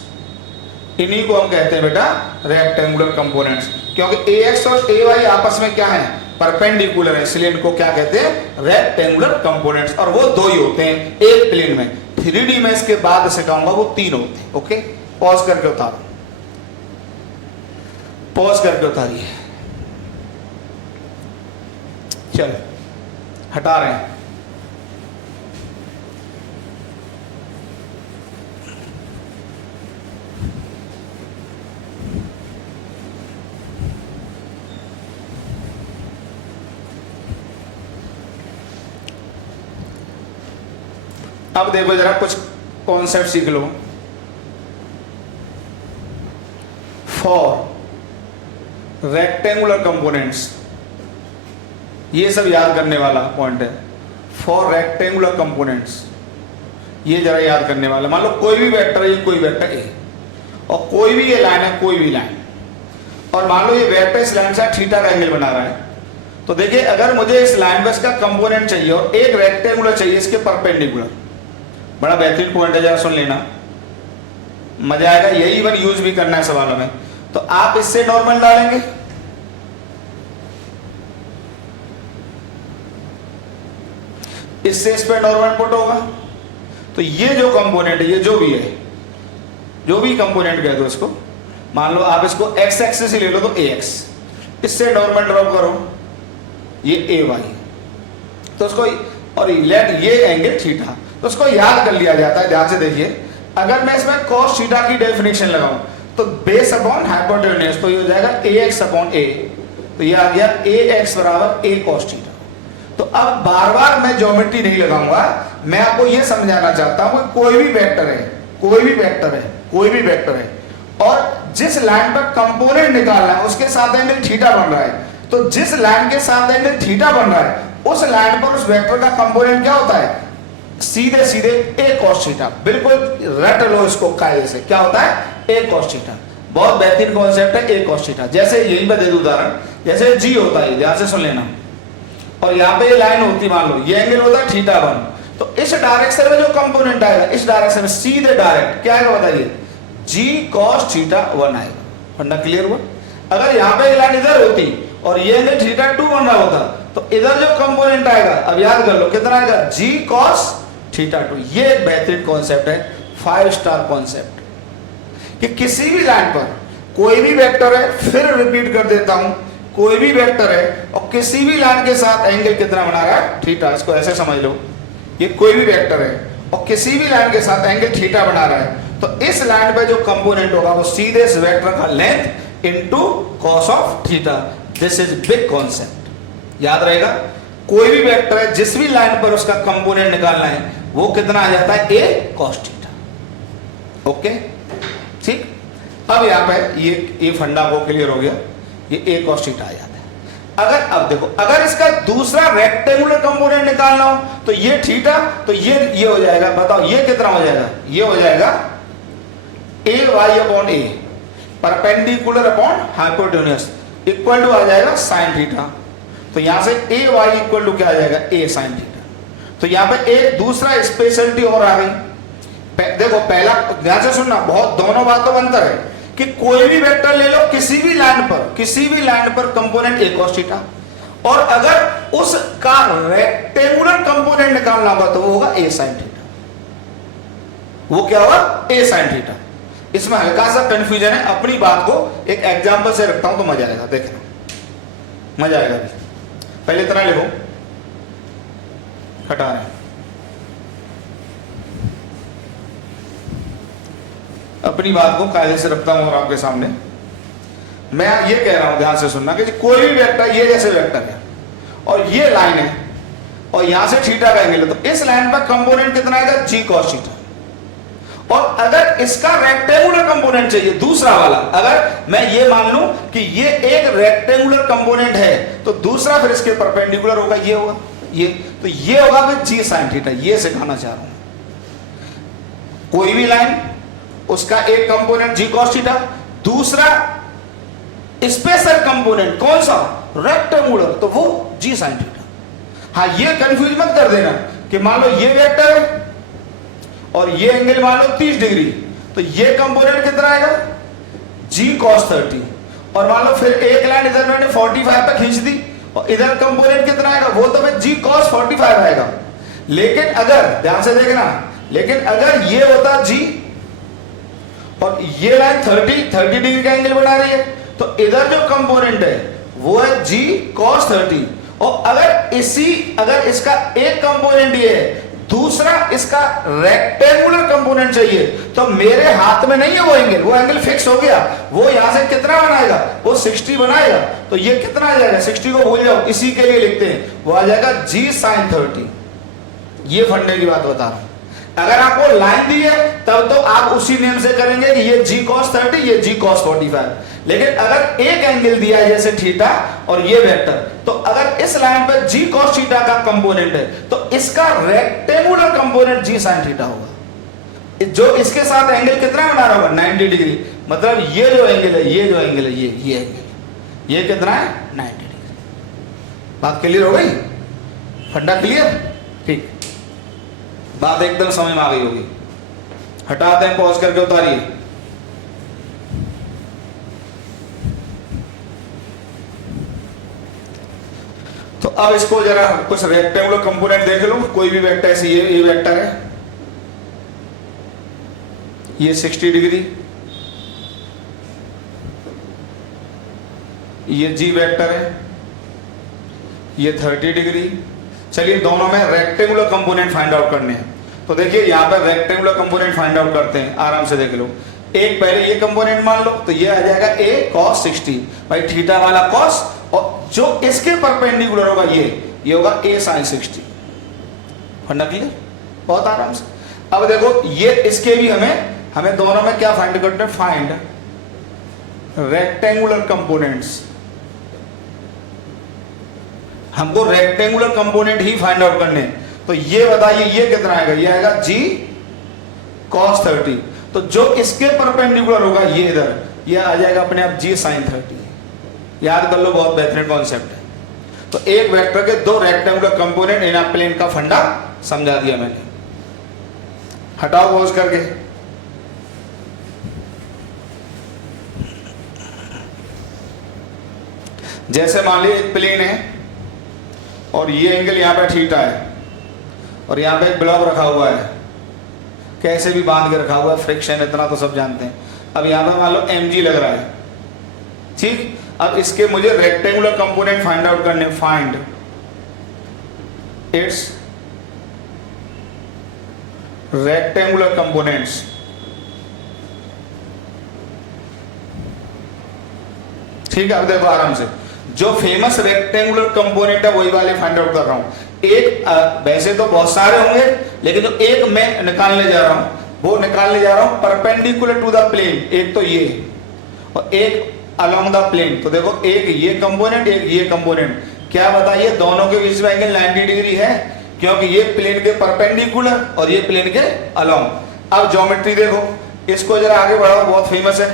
इन्हीं को हम कहते हैं बेटा रेक्टेंगुलर कंपोनेंट्स, क्योंकि ax और ay आपस में क्या है, परपेंडिकुलर है, इसलिए इनको क्या कहते हैं, रेक्टेंगुलर कंपोनेंट्स। और वो दो ही होते हैं एक प्लेन में, 3D में इसके बाद सिखाऊंगा वो तीन होते हैं। ओके, पॉज करके उतारो, पॉज करके उतारिए, चलो हटा रहे हैं। अब देखो जरा कुछ कॉन्सेप्ट सीख लो। फॉर रेक्टेंगुलर कंपोनेंट्स, ये सब याद करने वाला पॉइंट है। फॉर रेक्टेंगुलर कंपोनेंट्स, ये जरा याद करने वाला। मान लो कोई भी वेक्टर है, कोई वेक्टर ए, और कोई भी ये लाइन है, कोई भी लाइन, और मान लो ये वेक्टर इस लाइन से थीटा का एंगल बना रहा है, तो देखिए अगर मुझे इस लाइन पर इसका कंपोनेंट चाहिए और एक रेक्टेंगुलर चाहिए इसके परपेंडिकुलर, बड़ा बेहतरीन पॉइंट है, जरा सुन लेना, मजा आएगा। यही वन यूज भी करना है सवालों में। तो आप इससे नॉर्मल डालेंगे, इससे इस पे नॉर्मल पुट होगा, तो ये जो कंपोनेंट है, ये जो भी है, जो भी कंपोनेंट कह दो इसको, मान लो आप इसको x एक्सिस ही ले लो तो ax, इससे नॉर्मल ड्रॉप करो, ये ay, तो उसको, और लेट ये एंगल थीटा, तो उसको याद कर लिया जाता है। ध्यान से देखिए, अगर मैं इसमें cos थीटा की डेफिनेशन लगाऊं तो बेस अपॉन हाइपोटेन्यूज, तो ये हो जाएगा ax अपॉन a, तो ये आ गया ax बराबर a cos थीटा। तो अब बार बार मैं ज्योमेट्री नहीं लगाऊंगा, मैं आपको ये समझाना चाहता हूं कि कोई भी वेक्टर है, कोई भी वेक्टर है, कोई भी वेक्टर है, और जिस लाइन पर कंपोनेंट निकालना है उसके साथ एंगल थीटा बन रहा है, तो जिस लाइन के साथ एंगल थीटा बन रहा है उस लाइन पर उस वेक्टर का कंपोनेंट क्या होता है, सीधे सीधे a cos थीटा। बिल्कुल रट लो इसको कायदे से, क्या होता है a cos थीटा। बहुत बेहतरीन कॉन्सेप्ट है a cos थीटा। जैसे यही मैं दे दूं उदाहरण, जैसे g होता है, ध्यान से सुन लेना, और यहाँ पे ये लाइन होती, मान लो ये एंगल होता है थीटा वन, तो इस डायरेक्शन में जो कंपोनेंट आएगा, इस डायरेक्शन में सीधे डायरेक्ट क्या आएगा बताइए, g cos थीटा वन आएगा। फंडा क्लियर हुआ? अगर यहाँ पे लाइन इधर होती और ये एंगल थीटा टू बन रहा होता, तो इधर जो कंपोनेंट आएगा, अब याद कर लो कितना आएगा, g cos थीटा टू। ये एक बेहतरीन कॉन्सेप्ट है, 5 स्टार कॉन्सेप्ट, कि किसी भी लाइन पर कोई भी वेक्टर है, फिर रिपीट कर देता हूं, कोई भी वेक्टर है और किसी भी लाइन के साथ एंगल कितना बना रहा है, थीटा। इसको ऐसे समझ लो, ये कोई भी वेक्टर है और किसी भी लाइन के साथ एंगल थीटा बना रहा है, तो इस लाइन पे जो कंपोनेंट होगा वो सीधे इस वेक्टर का length into cos of theta. This is big concept, याद रहेगा। कोई भी वेक्टर है, जिस भी लाइन पर उसका कंपोनेंट निकालना है, वो कितना आ जाता है, a cos थीटा। ओके ठीक। अब यहाँ पे ये फंडा को क्लियर हो गया, ये a cos थीटा आ जाता है। अगर अब देखो, अगर इसका दूसरा रेक्टेंगुलर कंपोनेंट निकालना हो तो ये थीटा, तो ये हो जाएगा, बताओ ये कितना हो जाएगा, ये हो जाएगा a y upon a perpendicular upon hypotenuse equal to आ जाएगा साइन थीटा। तो यहां से a y इक्वल टू क्या आ जाएगा, a साइन थीटा। तो यहां पे एक दूसरा स्पेशलिटी और आ गई। देखो पहला ध्यान से सुनना, बहुत दोनों बातों में अंतर है कि कोई भी वेक्टर ले लो किसी भी लाइन पर कंपोनेंट a cos थीटा, और अगर उसका रेक्टेंगुलर कंपोनेंट निकालना होगा तो वो होगा a sin थीटा। वो क्या होगा, a sin थीटा। इसमें हल्का सा कंफ्यूजन है, अपनी बात को एक एग्जांपल से रखता हूं तो मजा आएगा, देखना मजा आएगा। पहले इतना लिखो, हटा रहे हैं, अपनी बात को कायदे से रखता हूं और आपके सामने मैं ये कह रहा हूं, ध्यान से सुनना कि कोई भी वेक्टर, ये जैसे वेक्टर है और ये लाइन है और यहां से थीटा का एंगल है, तो इस लाइन पर कंपोनेंट कितना आएगा, g cos थीटा। और अगर इसका रेक्टेंगुलर कंपोनेंट चाहिए दूसरा वाला, अगर मैं ये मान लूं कि ये एक रेक्टेंगुलर कंपोनेंट है तो दूसरा फिर इसके परपेंडिकुलर होगा, ये होगा ये, तो ये होगा फिर g sin थीटा। ये सिखाना चाह रहा हूं, कोई भी लाइन उसका एक कंपोनेंट g cos थीटा, दूसरा स्पेशल कंपोनेंट कौन सा, रेक्टेंगुलर, तो वो g sin थीटा। हाँ ये कंफ्यूज मत कर देना कि मान लो ये वेक्टर है और ये एंगल मान लो 30 डिग्री, तो ये कंपोनेंट कितना आएगा, g cos 30, और मान लो फिर एक लाइन इधर मैंने 45 पे खींच दी और इधर कंपोनेंट कितना आएगा, वो तो फिर g cos 45 आएगा। लेकिन अगर ध्यान से देखना, लेकिन अगर ये होता g और ये लाइन 30 डिग्री का एंगल बना रही है, तो इधर जो कंपोनेंट है वो है g cos 30, और अगर इसका एक कंपोनेंट ये है, दूसरा इसका रेक्टेंगुलर कंपोनेंट चाहिए, तो मेरे हाथ में नहीं है वो एंगल फिक्स हो गया, वो यहां से कितना बनाएगा, वो 60 बनाएगा। तो ये कितना आ जाएगा, 60 को भूल जाओ, इसी के लिए लिखते हैं, वो आ जाएगा g sin 30। ये फंडे की बात बता रहा हूं। अगर आपको लाइन दी है तब तो आप उसी नेम से करेंगे कि ये g cos 30, ये g cos 45। लेकिन अगर एक एंगल दिया है जैसे थीटा और ये वेक्टर, तो अगर इस लाइन पर g cos थीटा का कंपोनेंट है तो इसका rectangular component g sin theta होगा। जो इसके साथ एंगल कितना बना रहा होगा, 90 डिग्री। मतलब ये जो एंगल है, ये एंगल, ये कितना है, 90 डिग्री। बात क्लियर हो गई, फंडा क्लियर, ठीक, बात एकदम समझ में आ गई होगी। हटाते हैं, पॉज करके उतारिए। तो अब इसको जरा कुछ रेक्टेंगुलर कंपोनेंट देख लो, कोई भी वेक्टर ऐसे, ये वेक्टर है, ये 60 डिग्री, ये g वेक्टर है, ये 30 डिग्री। चलिए दोनों में रेक्टेंगुलर कंपोनेंट फाइंड आउट करने हैं। तो देखिए यहाँ पर रेक्टेंगुलर कंपोनेंट फाइंड आउट करते हैं, आराम से देख लो। एक पहले ये कंपोनेंट मान लो, तो ये आ जाएगा a cos 60, भाई थीटा वाला cos, और जो इसके परपेंडिकुलर होगा ये होगा a sin 60। फंडा क्लियर, बहुत आराम से। अब देखो ये इसके भी हमें दोनों में क्या फाइंड करते हैं, फाइंड रेक्टेंगुलर कंपोनेंट्स। हमको रेक्टेंगुलर कंपोनेंट ही फाइंड आउट करने हैं। तो ये बताइए ये कितना आएगा, ये आएगा g cos 30, तो जो इसके परपेंडिकुलर होगा ये इधर, ये आ जाएगा अपने आप g sin 30। याद कर लो, बहुत बेहतरीन कॉन्सेप्ट है। तो एक वेक्टर के दो rectangular component in a plane का फंडा समझा दिया मैंने। हटाओ पॉज करके। जैसे मान लीजिए एक प्लेन है और ये एंगल यहाँ पे थीटा है और यहाँ पे एक ब्लॉक रखा हुआ है, कैसे भी बांध के रखा हुआ है, फ्रिक्शन इतना तो सब जानते हैं। अब यहाँ पे मान लो mg लग रहा है, ठीक। अब इसके मुझे रेक्टेंगुलर कंपोनेंट फाइंड आउट करने, फाइंड इट्स रेक्टेंगुलर कंपोनेंट्स। ठीक है, अब देखो आराम से, जो फेमस रेक्टेंगुलर कंपोनेंट है वही वाले फाइंड आउट कर रहा हूं। एक वैसे तो बहुत सारे होंगे, लेकिन जो एक मैं निकालने जा रहा हूं, वो निकालने जा रहा हूं परपेंडिकुलर टू द प्लेन, एक तो ये और एक अलोंग द प्लेन। तो देखो एक ये कंपोनेंट एक ये कंपोनेंट, क्या बताइए दोनों के बीच में एंगल 90 डिग्री है, क्योंकि ये प्लेन के परपेंडिकुलर और ये प्लेन के अलोंग। अब ज्योमेट्री देखो, इसको जरा आगे बढ़ाओ, बहुत फेमस है।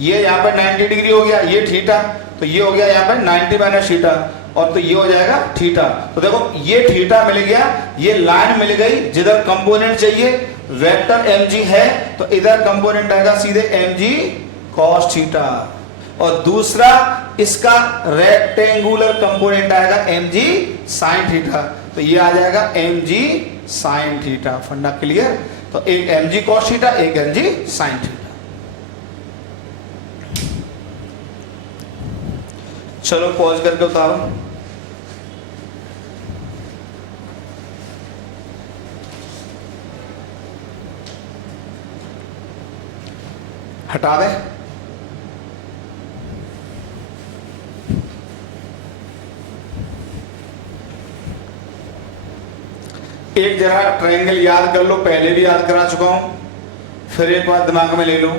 ये यहाँ पे 90 डिग्री हो गया, ये थीटा, तो ये हो गया यहाँ पे 90 माइनस थीटा, और तो ये हो जाएगा थीटा। तो देखो ये थीटा मिल गया, ये लाइन मिल गई, जिधर कंपोनेंट चाहिए वेक्टर mg है तो इधर कंपोनेंट आएगा सीधे mg cos थीटा, और दूसरा इसका रेक्टेंगुलर कंपोनेंट आएगा mg sin थीटा, तो ये आ जाएगा mg sin थीटा। फंडा क्लियर? तो एक mg cos थीटा, एक mg sin थीटा। चलो पॉज करके उतारो। हटा दे। एक जरा ट्रायंगल याद कर लो, पहले भी याद करा चुका हूं, फिर एक बार दिमाग में ले लो।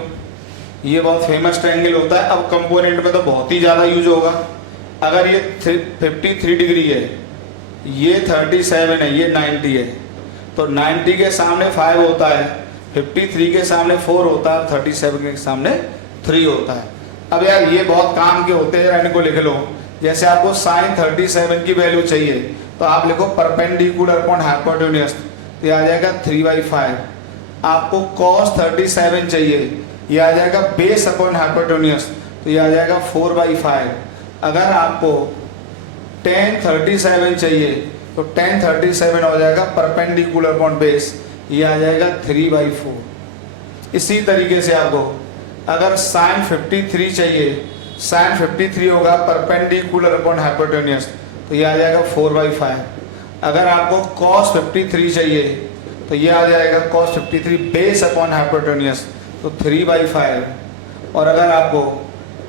ये बहुत फेमस ट्रायंगल होता है, अब कंपोनेंट में तो बहुत ही ज्यादा यूज होगा। अगर ये 53 डिग्री है, ये 37 है, ये 90 है, तो 90 के सामने 5 होता है, 53 के सामने 4 होता है, 37 के सामने 3 होता है। अब यार ये बहुत काम के होते हैं, इनको लिख लो। जैसे आपको sin 37 की वैल्यू चाहिए तो आप लिखो परपेंडिकुलर अपॉन हाइपोटेन्यूज, तो ये आ जाएगा 3/5। आपको cos 37 चाहिए, ये आ जाएगा बेस अपॉन हाइपोटेन्यूज, तो ये आ जाएगा 4/5। अगर आपको tan 37 चाहिए तो tan 37 हो जाएगा परपेंडिकुलर अपॉन बेस, ये आ जाएगा 3/4। इसी तरीके से आपको अगर sin 53 चाहिए, sin 53 होगा परपेंडिकुलर अपॉन हाइपोटेन्यूज, तो ये आ जाएगा 4/5। अगर आपको cos 53 चाहिए तो ये आ जाएगा cos 53 बेस अपॉन हाइपोटेन्यूज, तो 3/5। और अगर आपको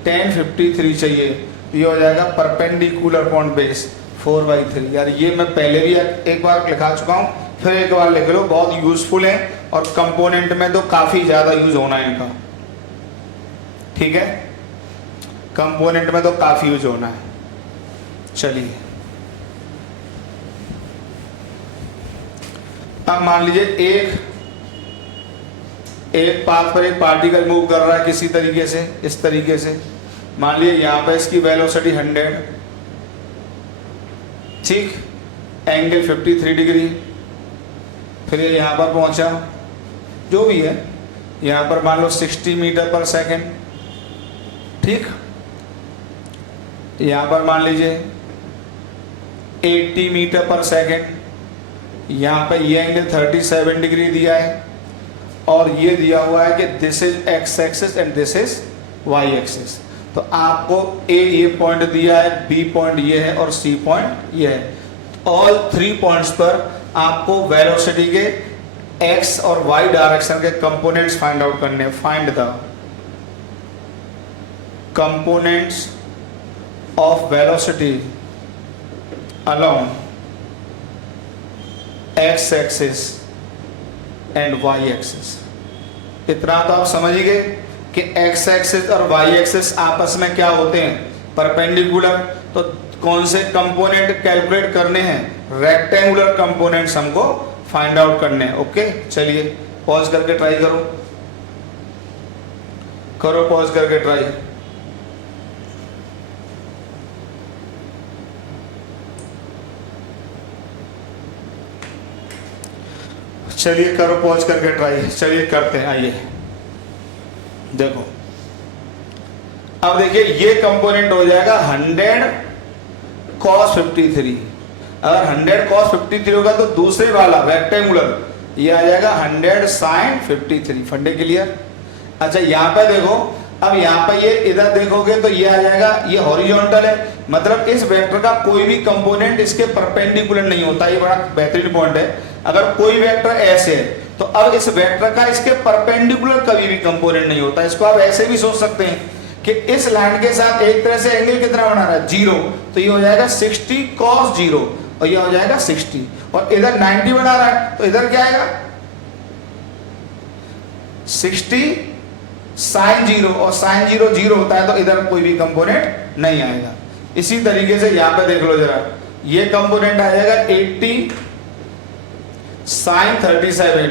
tan 53 चाहिए तो ये हो जाएगा परपेंडिकुलर अपॉन बेस 4/3। यार ये मैं पहले भी एक बार लिखा चुका हूँ, फिर एक बार लिख लो, बहुत यूजफुल है और कंपोनेंट में तो काफी ज्यादा यूज होना है इनका। ठीक है, कंपोनेंट में तो काफी यूज होना है। चलिए अब मान लीजिए एक पाथ पर एक पार्टिकल मूव कर रहा है किसी तरीके से, इस तरीके से। मान लीजिए यहाँ पे इसकी वेलोसिटी 100, ठीक, एंगल 53 डिग्री, फिर ये यहाँ पर पहुंचा, जो भी है, यहाँ पर मान लो 60 मीटर पर सेकेंड, ठीक। यहाँ पर मान लीजिए 80 मीटर पर सेकेंड, यहाँ पे ये एंगल 37 डिग्री दिया है, और ये दिया हुआ है कि this is X axis and this is Y axis. तो आपको ए ये पॉइंट दिया है, बी पॉइंट ये है और सी पॉइंट ये है। ऑल 3 पॉइंट्स पर आपको वेलोसिटी के एक्स और वाई डायरेक्शन के कंपोनेंट्स फाइंड आउट करने। Find the components of velocity along X axis and Y axis. इतना तो आप समझ गए कि एक्स एक्सिस और वाई एक्सिस आपस में क्या होते हैं, परपेंडिकुलर। तो कौन से कंपोनेंट कैलकुलेट करने हैं, रेक्टेंगुलर कंपोनेंट्स हमको फाइंड आउट करने हैं। ओके, चलिए पॉज करके ट्राई करो, पॉज करके ट्राई। चलिए करो पॉज करके ट्राई। चलिए करते हैं, आइए देखो। अब देखिए ये कंपोनेंट हो जाएगा 100 cos 53। अगर 100 cos 53 होगा तो दूसरे वाला रेक्टेंगुलर ये आ जाएगा 100 sin 53। फंडे क्लियर? अच्छा यहाँ पे देखो, अब यहाँ पे ये इधर देखोगे तो ये आ जाएगा, ये हॉरिजॉन्टल है, मतलब इस वेक्टर का कोई भी कंपोनेंट इसके परपेंडिकुलर नहीं होता। ये बड़ा बेहतरीन पॉइंट है। अगर कोई वेक्टर ऐसे है तो अब इस वेक्टर का इसके परपेंडिकुलर कभी भी कंपोनेंट नहीं होता। इसको आप ऐसे भी सोच सकते हैं कि इस लाइन के साथ एक तरह से एंगल कितना बना रहा है, 0, तो ये हो जाएगा 60 cos 0 और ये हो जाएगा 60, और इधर 90 बना रहा है तो इधर क्या आएगा, 60 साइन 0, और साइन 0 0 होता है तो इधर कोई भी कंपोनेंट नहीं आएगा। इसी तरीके से यहाँ पे देख लो जरा, ये कंपोनेंट आ जाएगा 80 साइन 37,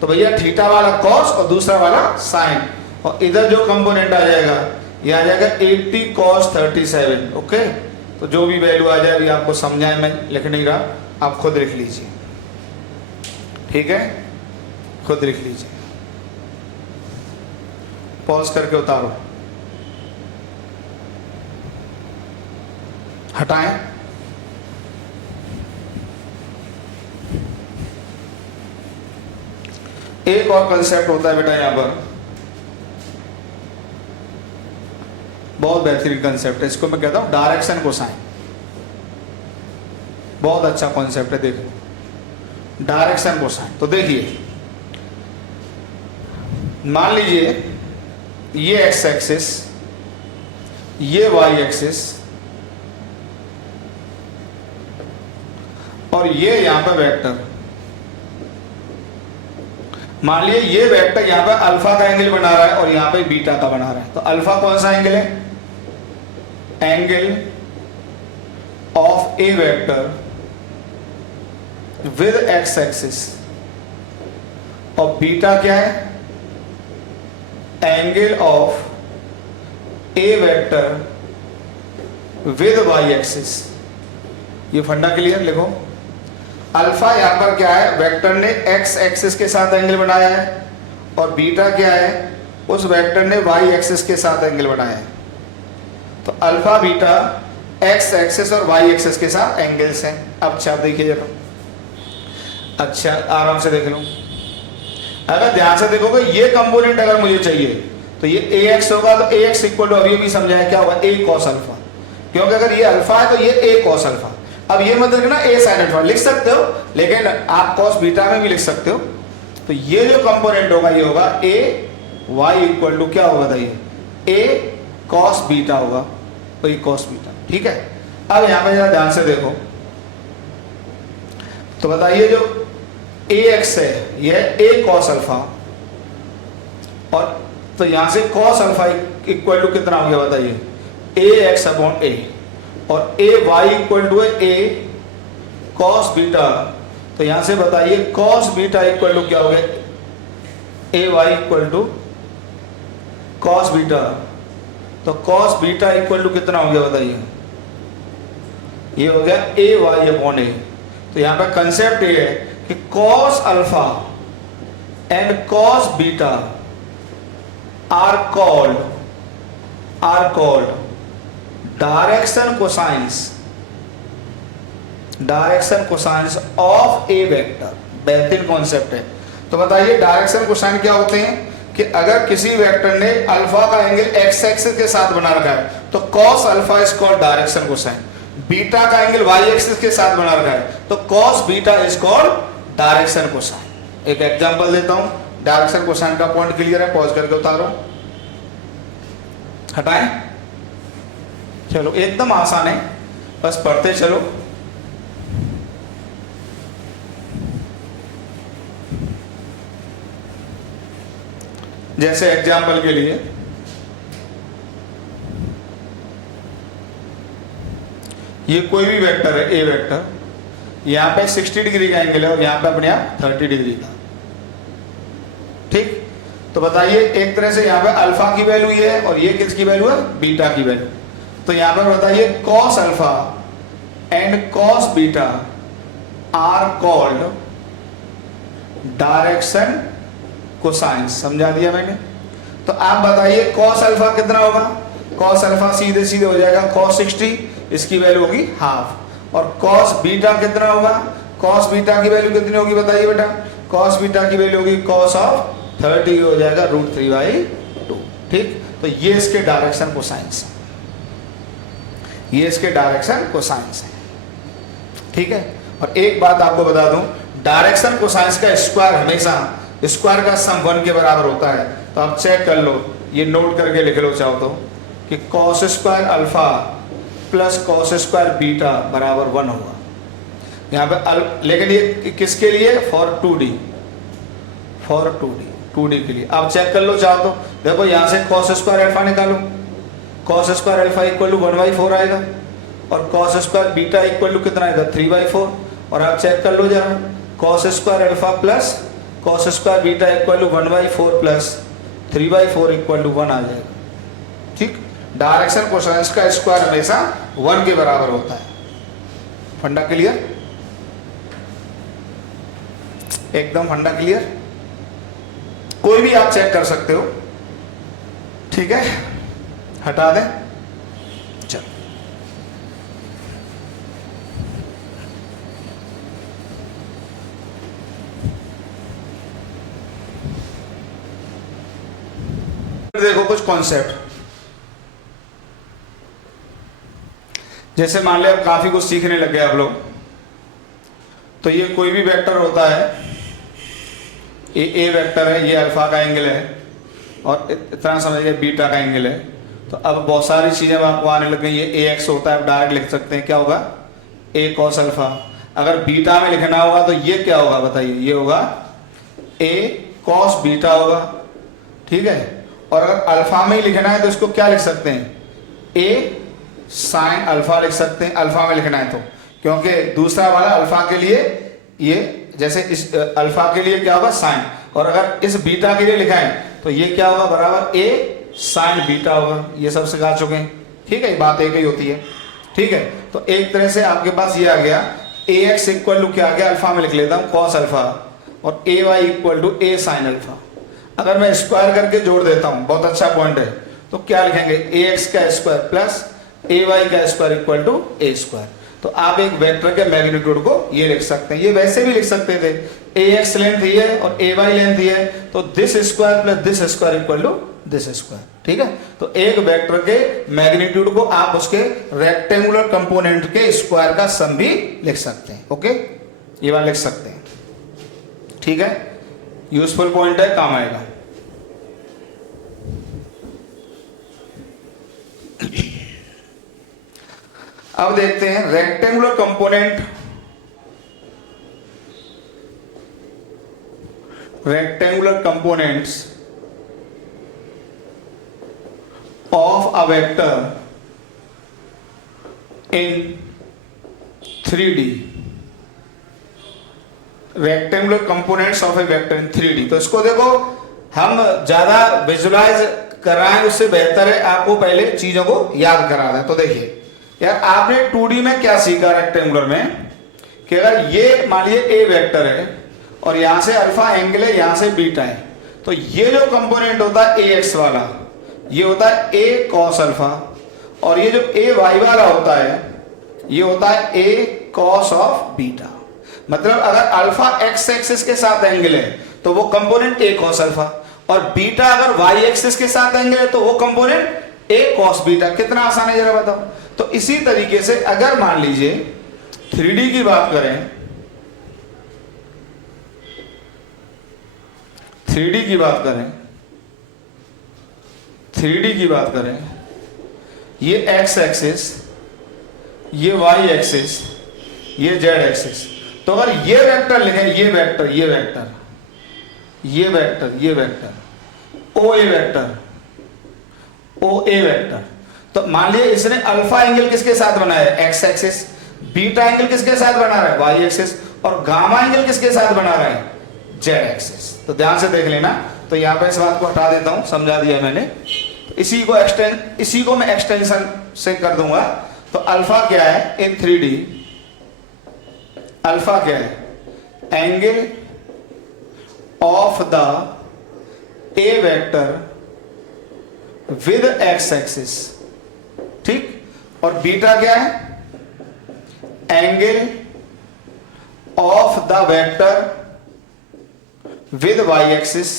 तो भैया थीटा वाला कॉस और दूसरा वाला साइन, और इधर जो कंपोनेंट आ जाएगा ये आ जाएगा 80 कॉस 37। ओके, तो जो भी वैल्यू आ जाए अभी आपको समझाए, मैं लिख नहीं रहा, आप खुद लिख लीजिए, ठीक है, खुद लिख लीजिए, पॉज करके उतारो, हटाएं। एक और कंसेप्ट होता है बेटा यहां पर, बहुत बेहतरीन कंसेप्ट है, इसको मैं कहता हूं डायरेक्शन कोसाइन। बहुत अच्छा कॉन्सेप्ट है, देखो डायरेक्शन कोसाइन। तो देखिए, मान लीजिए ये एक्स एक्सिस, ये वाई एक्सिस, और ये यहां पे वेक्टर, मान लीजिए ये वेक्टर यहां पे अल्फा का एंगल बना रहा है और यहां पे बीटा का बना रहा है। तो अल्फा कौन सा एंगल है? Angle of A vector with X axis, और बीटा क्या है? Angle of A vector with Y axis. ये फंडा क्लियर? लिखो, अल्फा यहां पर क्या है? वेक्टर ने एक्स एक्सिस के साथ एंगल बनाया है, और बीटा क्या है? उस वेक्टर ने वाई एक्सिस के साथ एंगल बनाया है। तो अल्फा बीटा एक्स एक्सिस और वाई एक्सिस के साथ एंगल्स हैं। अब अच्छा देखिए जरा, अच्छा आराम से देख लो, अगर ध्यान से देखोगे ये कंपोनेंट अगर मुझे चाहिए तो ये ए एक्स होगा, तो ए एक्स इक्वल टू, अभी भी समझाया क्या होगा? ए कॉस अल्फा, क्योंकि अगर ये अल्फा है तो ये ए कॉस अल्फा। अब ये मतलब कि ना ए साइन अल्फा लिख सकते हो, लेकिन आप कॉस बीटा में भी लिख सकते हो। तो ये जो कंपोनेंट होगा ये होगा ए वाई इक्वल टू क्या होगा? बताइए, ए कॉस बीटा होगा, तो ये कॉस बीटा, ठीक है। अब यहां पर जरा ध्यान से देखो, तो बताइए जो ए एक्स है ये ए कॉस अल्फा, और तो यहां से कॉस अल्फा इक्वल टू कितना हो गया? बताइए, ए एक्स अपॉन ए, और ए वाई इक्वल टू है ए कॉस बीटा, तो यहां से बताइए कॉस बीटा इक्वल टू क्या हो गया? A Y equal to cos beta, तो कॉस बीटा इक्वल टू कितना हो गया? बताइए, ये हो गया ए वाई अपॉन ए। तो यहां पर कंसेप्ट ये है कि cos alpha and cos beta are called direction cosines of A vector. बेहतरीन कॉन्सेप्ट है। तो बताइए डायरेक्शन कोसाइन क्या होते हैं? कि अगर किसी वेक्टर ने अल्फा का एंगल एक्स एक्सिस के साथ बना रखा है तो cos alpha is called direction cosine, beta का एंगल वाई एक्सिस के साथ बना रखा है तो cos beta is called direction cosine. एक एग्जांपल देता हूं, डायरेक्शन कोसाइन का पॉइंट क्लियर है? पॉज करके उतारो, हटाएं। चलो एकदम आसान है, बस पढ़ते चलो। जैसे एग्जांपल के लिए ये कोई भी वेक्टर है, ए वेक्टर, यहां पे 60 डिग्री का एंगल है और यहां पे अपने आप 30 डिग्री का, ठीक। तो बताइए एक तरह से यहां पे अल्फा की वैल्यू ये है और ये किसकी वैल्यू है? बीटा की वैल्यू। तो यहां पर बताइए cos alpha and cos beta are called direction cosines. समझा दिया मैंने? तो आप बताइए कॉस अल्फा कितना होगा? कॉस अल्फा सीधे सीधे हो जाएगा कॉस 60, इसकी वैल्यू होगी हाफ, और कॉस बीटा कितना होगा? कॉस बीटा की वैल्यू कितनी होगी? बताइए बेटा, कॉस बीटा की वैल्यू होगी कॉस ऑफ 30 हो जाएगा √3/2, ठीक। तो ये इसके डायरेक्शन कोसाइंस है, ये इसके डायरेक्शन कोसाइंस है, ठीक है। और एक बात आपको बता दूं, डायरेक्शन कोसाइंस का स्क्वायर हमेशा स्क्वायर का सम 1 के बराबर होता है। तो आप चेक कर लो, ये नोट करके लिख लो चाहो तो, कि cos square alpha plus cos square beta बराबर 1 होगा यहाँ पे। लेकिन ये किसके लिए? फॉर 2D, 2D के लिए। आप चेक कर लो चाहो तो, देखो यहाँ से cos स्क्वायर अल्फा निकालो, cos square alpha equal to 1/4 आएगा और cos square beta equal to कितना आएगा 3/4। और आप चेक कर लो जरा, cos square alpha plus cos square beta equal to 1/4 plus 3/4 equal to 1 आ जाएगा। ठीक, डायरेक्शन कोसाइंस का स्क्वायर हमेशा 1 के बराबर होता है। फंडा क्लियर, एकदम फंडा क्लियर। कोई भी आप चेक कर सकते हो, ठीक है, हटा दें। चलो देखो कुछ कॉन्सेप्ट, जैसे मान लिया अब काफी कुछ सीखने लग गए आप लोग, तो ये कोई भी वेक्टर होता है, ये ए वेक्टर है, ये अल्फा का एंगल है और इतना समझिए बीटा का एंगल है। तो अब बहुत सारी चीजें आपको आने लग गई, ये ए एक्स होता है, आप डायरेक्ट लिख सकते हैं, क्या होगा ए कॉस अल्फा। अगर बीटा में लिखना होगा तो ये क्या होगा बताइए, ये होगा ए कॉस बीटा होगा, ठीक है। और अगर अल्फा में ही लिखना है तो इसको क्या लिख सकते हैं, ए साइन अल्फा लिख सकते हैं, अल्फा में लिखना है तो, क्योंकि दूसरा वाला अल्फा के लिए ये, जैसे इस अल्फा के लिए क्या होगा साइन, और अगर इस बीटा के लिए लिखा है तो ये क्या होगा बराबर ए साइन बीटा होगा। ये सब सिखा चुके हैं, ठीक है, ये बात एक ही होती है, ठीक है। तो एक तरह से आपके पास ये आ गया, ए एक्स इक्वल टू क्या आ गया, अल्फा में लिख लेता हूँ कॉस अल्फा, और A Y equal to A sine alpha. अगर मैं स्क्वायर करके जोड़ देता हूँ, बहुत अच्छा पॉइंट है, तो क्या लिखेंगे ए एक्स का स्क्वायर प्लस ए वाई का square equal to A square. तो आप एक वेक्टर के मैग्नीट्यूड को ये लिख सकते हैं, ये वैसे भी लिख सकते थे, ए एक्स लेंथ ही है और ए वाई लेंथ ही है, तो this square plus this square equal to this square, ठीक है। तो एक वेक्टर के मैग्नीट्यूड को आप उसके रेक्टेंगुलर कंपोनेंट के स्क्वायर का सम भी लिख सकते हैं, ओके, ये बात लिख सकते हैं, ठीक है। यूजफुल पॉइंट है, काम आएगा। अब देखते हैं rectangular component, rectangular components of a vector in 3D, rectangular components of A vector in 3D। तो इसको देखो, हम ज्यादा विजुलाइज कर रहे हैं, उससे बेहतर है आपको पहले चीजों को याद करा दें। तो देखिए यार, आपने 2D में क्या सीखा रेक्टेंगुलर में, कि अगर ये मान लीजिए ए वेक्टर है और यहां से अल्फा एंगल है, यहां से बीटा है, तो ये जो कंपोनेंट होता है ए एक्स वाला, ये होता है ए कॉस अल्फा, और ये जो ए वाई वाला होता है ये होता है ए कॉस ऑफ बीटा। मतलब अगर अल्फा एक्स एक्सिस के साथ एंगल है तो वो कंपोनेंट ए कॉस अल्फा, और बीटा अगर वाई एक्सिस के साथ एंगल है तो वो कंपोनेंट ए कॉस बीटा। कितना आसान है जरा बताओ। तो इसी तरीके से अगर मान लीजिए 3D की बात करें, 3D की बात करें, 3D की बात करें, ये एक्स एक्सिस, ये वाई एक्सिस, ये जेड एक्सिस। तो अगर ये वेक्टर लिखें, ये वेक्टर, ये वेक्टर, ये वेक्टर, ये वेक्टर, ओ ए वेक्टर, ओ ए वेक्टर, तो मान लिया इसने अल्फा एंगल किसके साथ बनाया है, एक्स एक्सिस, बीटा एंगल किसके साथ बना रहा है, वाई एक्सिस, और गामा एंगल किसके साथ बना रहा है, जेड एक्सिस। तो ध्यान से देख लेना। तो यहां पर इस बात को हटा देता हूं, समझा दिया मैंने। तो इसी को मैं एक्सटेंशन से कर दूंगा। तो अल्फा क्या है इन 3D, अल्फा क्या है, angle of the A vector with X axis, ठीक। और बीटा क्या है, angle of the vector with Y axis,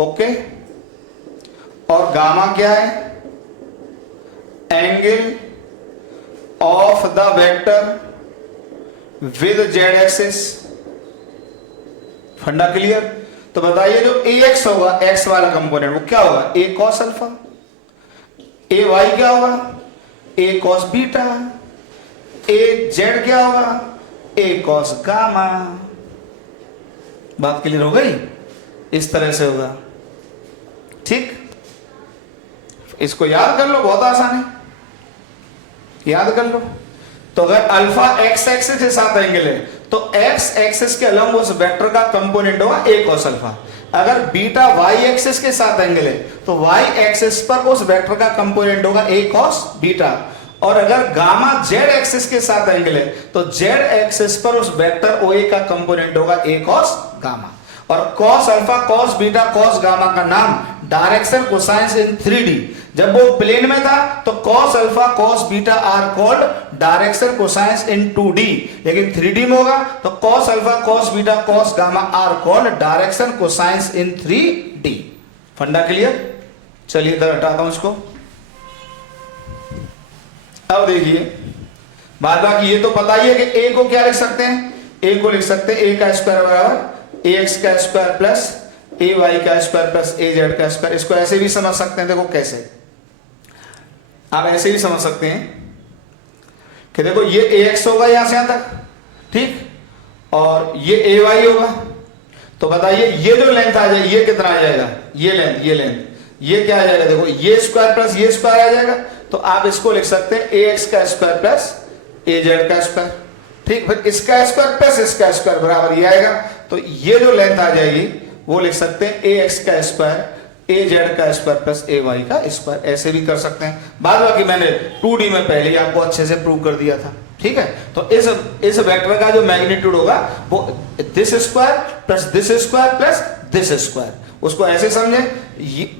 okay. और गामा क्या है, angle of the vector with Z axis. फंडा क्लियर। तो बताइए जो ए एक्स होगा, एक्स वाला कंपोनेंट, वो क्या होगा, A cos alpha. A Y क्या होगा, A cos beta. A Z क्या होगा, ए कॉस गामा। बात क्लियर हो गई? इस तरह से होगा, ठीक। इसको याद कर लो, बहुत आसान है, याद कर लो। तो अगर अल्फा एक्स एक्सिस के साथ एंगल है तो एक्स एक्सिस के अलंग उस वेक्टर का कंपोनेंट होगा a cos अल्फा। अगर बीटा वाई एक्सिस के साथ एंगल है तो वाई एक्सिस पर उस वेक्टर का कंपोनेंट होगा a cos बीटा। और अगर गामा जेड एक्सिस के साथ एंगल है तो जेड एक्सिस पर उस वेक्टर OA का कंपोनेंट होगा a cos गामा। और cos alpha cos beta cos gamma का नाम डायरेक्शन कोसाइंस इन 3D। जब वो प्लेन में था तो cos alpha cos beta are called direction cosines in 2D, लेकिन 3D में होगा तो cos alpha cos beta cos gamma are called direction cosines in 3D। फंडा क्लियर? चलिए इधर हटाता हूं इसको। अब देखिए बाद बाकी ये तो पता ही है कि a को क्या लिख सकते हैं, a को लिख सकते हैं a का स्क्वायर बराबर ax का स्क्वायर प्लस ay का स्क्वायर प्लस az का स्क्वायर। इसको ऐसे भी समझ सकते हैं, देखो कैसे, आप ऐसे भी समझ सकते हैं कि देखो ये ax होगा यहां से यहां तक, ठीक, और ये ay होगा। तो बताइए ये जो लेंथ आ जाएगी ये कितना आ जाएगा, ये लेंथ ये क्या आ जाएगा, देखो ये स्क्वायर प्लस ये स्क्वायर आ जाएगा। तो आप इसको लिख सकते हैं ax का स्क्वायर प्लस az का स्क्वायर, ठीक। फिर इसका स्क्वायर प्लस इसका स्क्वायर बराबर ये आएगा। तो ये जो लेंथ आ जाएगी वो लिख सकते हैं ax का स्क्वायर az का स्क्वायर प्लस ay का स्क्वायर, ऐसे भी कर सकते हैं। बाद बाकी मैंने 2D में पहले ही आपको अच्छे से प्रूव कर दिया था, ठीक है। तो इस वेक्टर का जो मैग्नीट्यूड होगा वो this square plus this square plus this square, उसको ऐसे समझे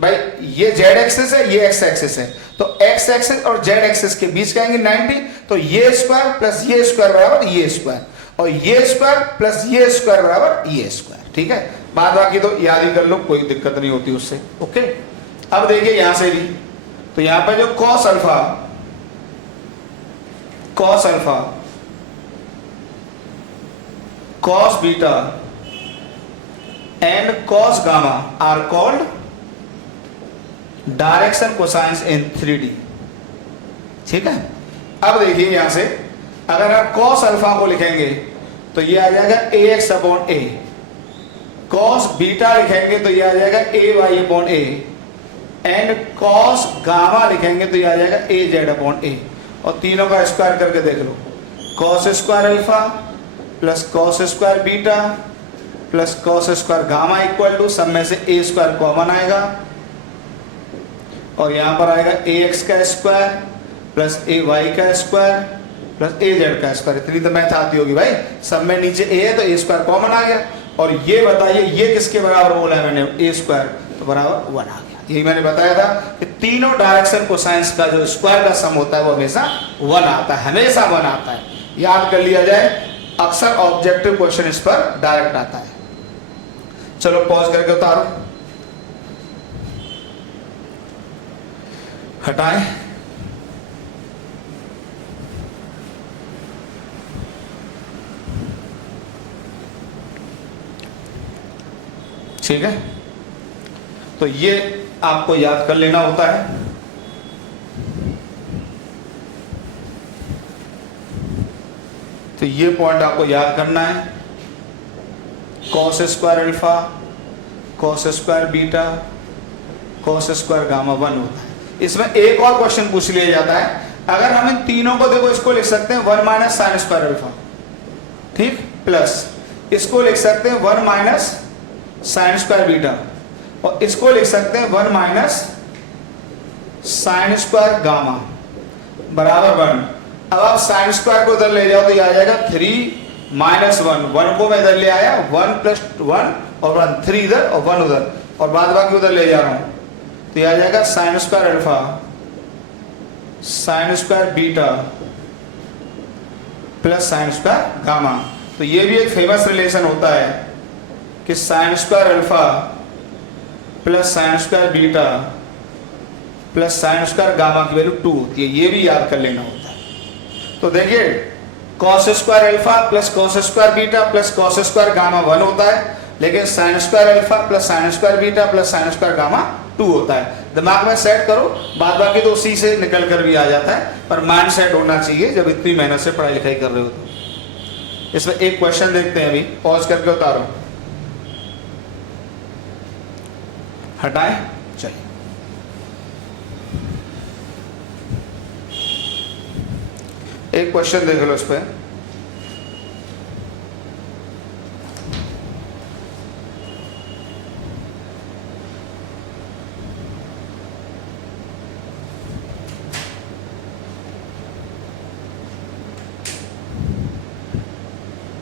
भाई ये जेड एक्सिस है ये एक्स एक्सिस है, तो एक्स एक्सिस और जेड एक्सिस के बीच का एंगल 90, तो ये स्क्वायर प्लस ये स्क्वायर बराबर ये स्क्वायर, और ये स्क्वायर प्लस ये स्क्वायर बराबर ये स्क्वायर, ठीक है। बाद बाकी तो याद ही कर लो, कोई दिक्कत नहीं होती उससे, ओके। अब देखिए यहां से भी, तो यहां पर जो cos alpha cos beta and cos gamma are called direction cosines in 3D, ठीक है। अब देखिए यहां से अगर आप cos अल्फा को लिखेंगे तो ये आ जाएगा ax upon a, cos beta लिखेंगे तो ये आ जाएगा ay upon a, and cos gamma लिखेंगे तो ये आ जाएगा az अपॉन a। और तीनों का स्क्वायर करके देख लो, cos square alpha plus cos square beta plus cos square gamma equal to सब में से a स्क्वायर कॉमन आएगा, और यहां पर आएगा ax का स्क्वायर प्लस ay का स्क्वायर प्लस az का स्क्वायर। इतनी तो मैथ आती होगी भाई, सब में नीचे a है तो a स्क्वायर कॉमन आ गया। और ये बताइए ये किसके बराबर बोला है मैंने, a स्क्वायर, तो बराबर 1 आ गया। यही मैंने बताया था कि तीनों डायरेक्शन कोसाइंस का जो स्क्वायर का सम होता है वो हमेशा 1 आता है, हमेशा 1 आता है। याद कर लिया जाए, अक्सर ऑब्जेक्टिव क्वेश्चन इस पर डायरेक्ट आता है। चलो पॉज करके उतारो, हटाएं। ठीक है, तो ये आपको याद कर लेना होता है। तो ये पॉइंट आपको याद करना है, cos square alpha cos square beta cos square gamma 1 होता है। इसमें एक और क्वेश्चन पूछ लिया जाता है, अगर हम इन तीनों को देखो, इसको लिख सकते हैं 1 माइनस साइन स्क्वायर अल्फा, ठीक, प्लस इसको लिख सकते हैं 1 माइनस साइन स्क्वायर बीटा, और इसको लिख सकते हैं 1 माइनस साइन स्क्वायर गामा बराबर 1। अब आप साइन स्क्वायर को इधर ले जाओ तो ये आ जाएगा 3 माइनस 1 को मैं इधर ले आया, 1 प्लस 1 और 1, 3 इधर और 1 उधर, और बाद बाकी उधर ले जा रहा हूं, तो ये आ जाएगा sine square alpha sine square beta plus sine square gamma. तो ये भी एक फेमस रिलेशन होता है कि sine square alpha plus sine square beta plus sine square gamma की वैल्यू 2 होती है, ये भी याद कर लेना होता है। तो देखिए cos square alpha plus cos square beta plus cos square gamma 1 होता है, लेकिन sine square alpha plus sine square beta plus sine square gamma 2 होता है। दिमाग में सेट करो, बाद बाकी तो उसी से निकल कर भी आ जाता है, पर माइंड सेट होना चाहिए जब इतनी मेहनत से पढ़ाई लिखाई कर रहे हो तो। इसमें एक क्वेश्चन देखते हैं, अभी पॉज करके उतारो। हटाएं, चलिए। एक क्वेश्चन देख लो इस पे।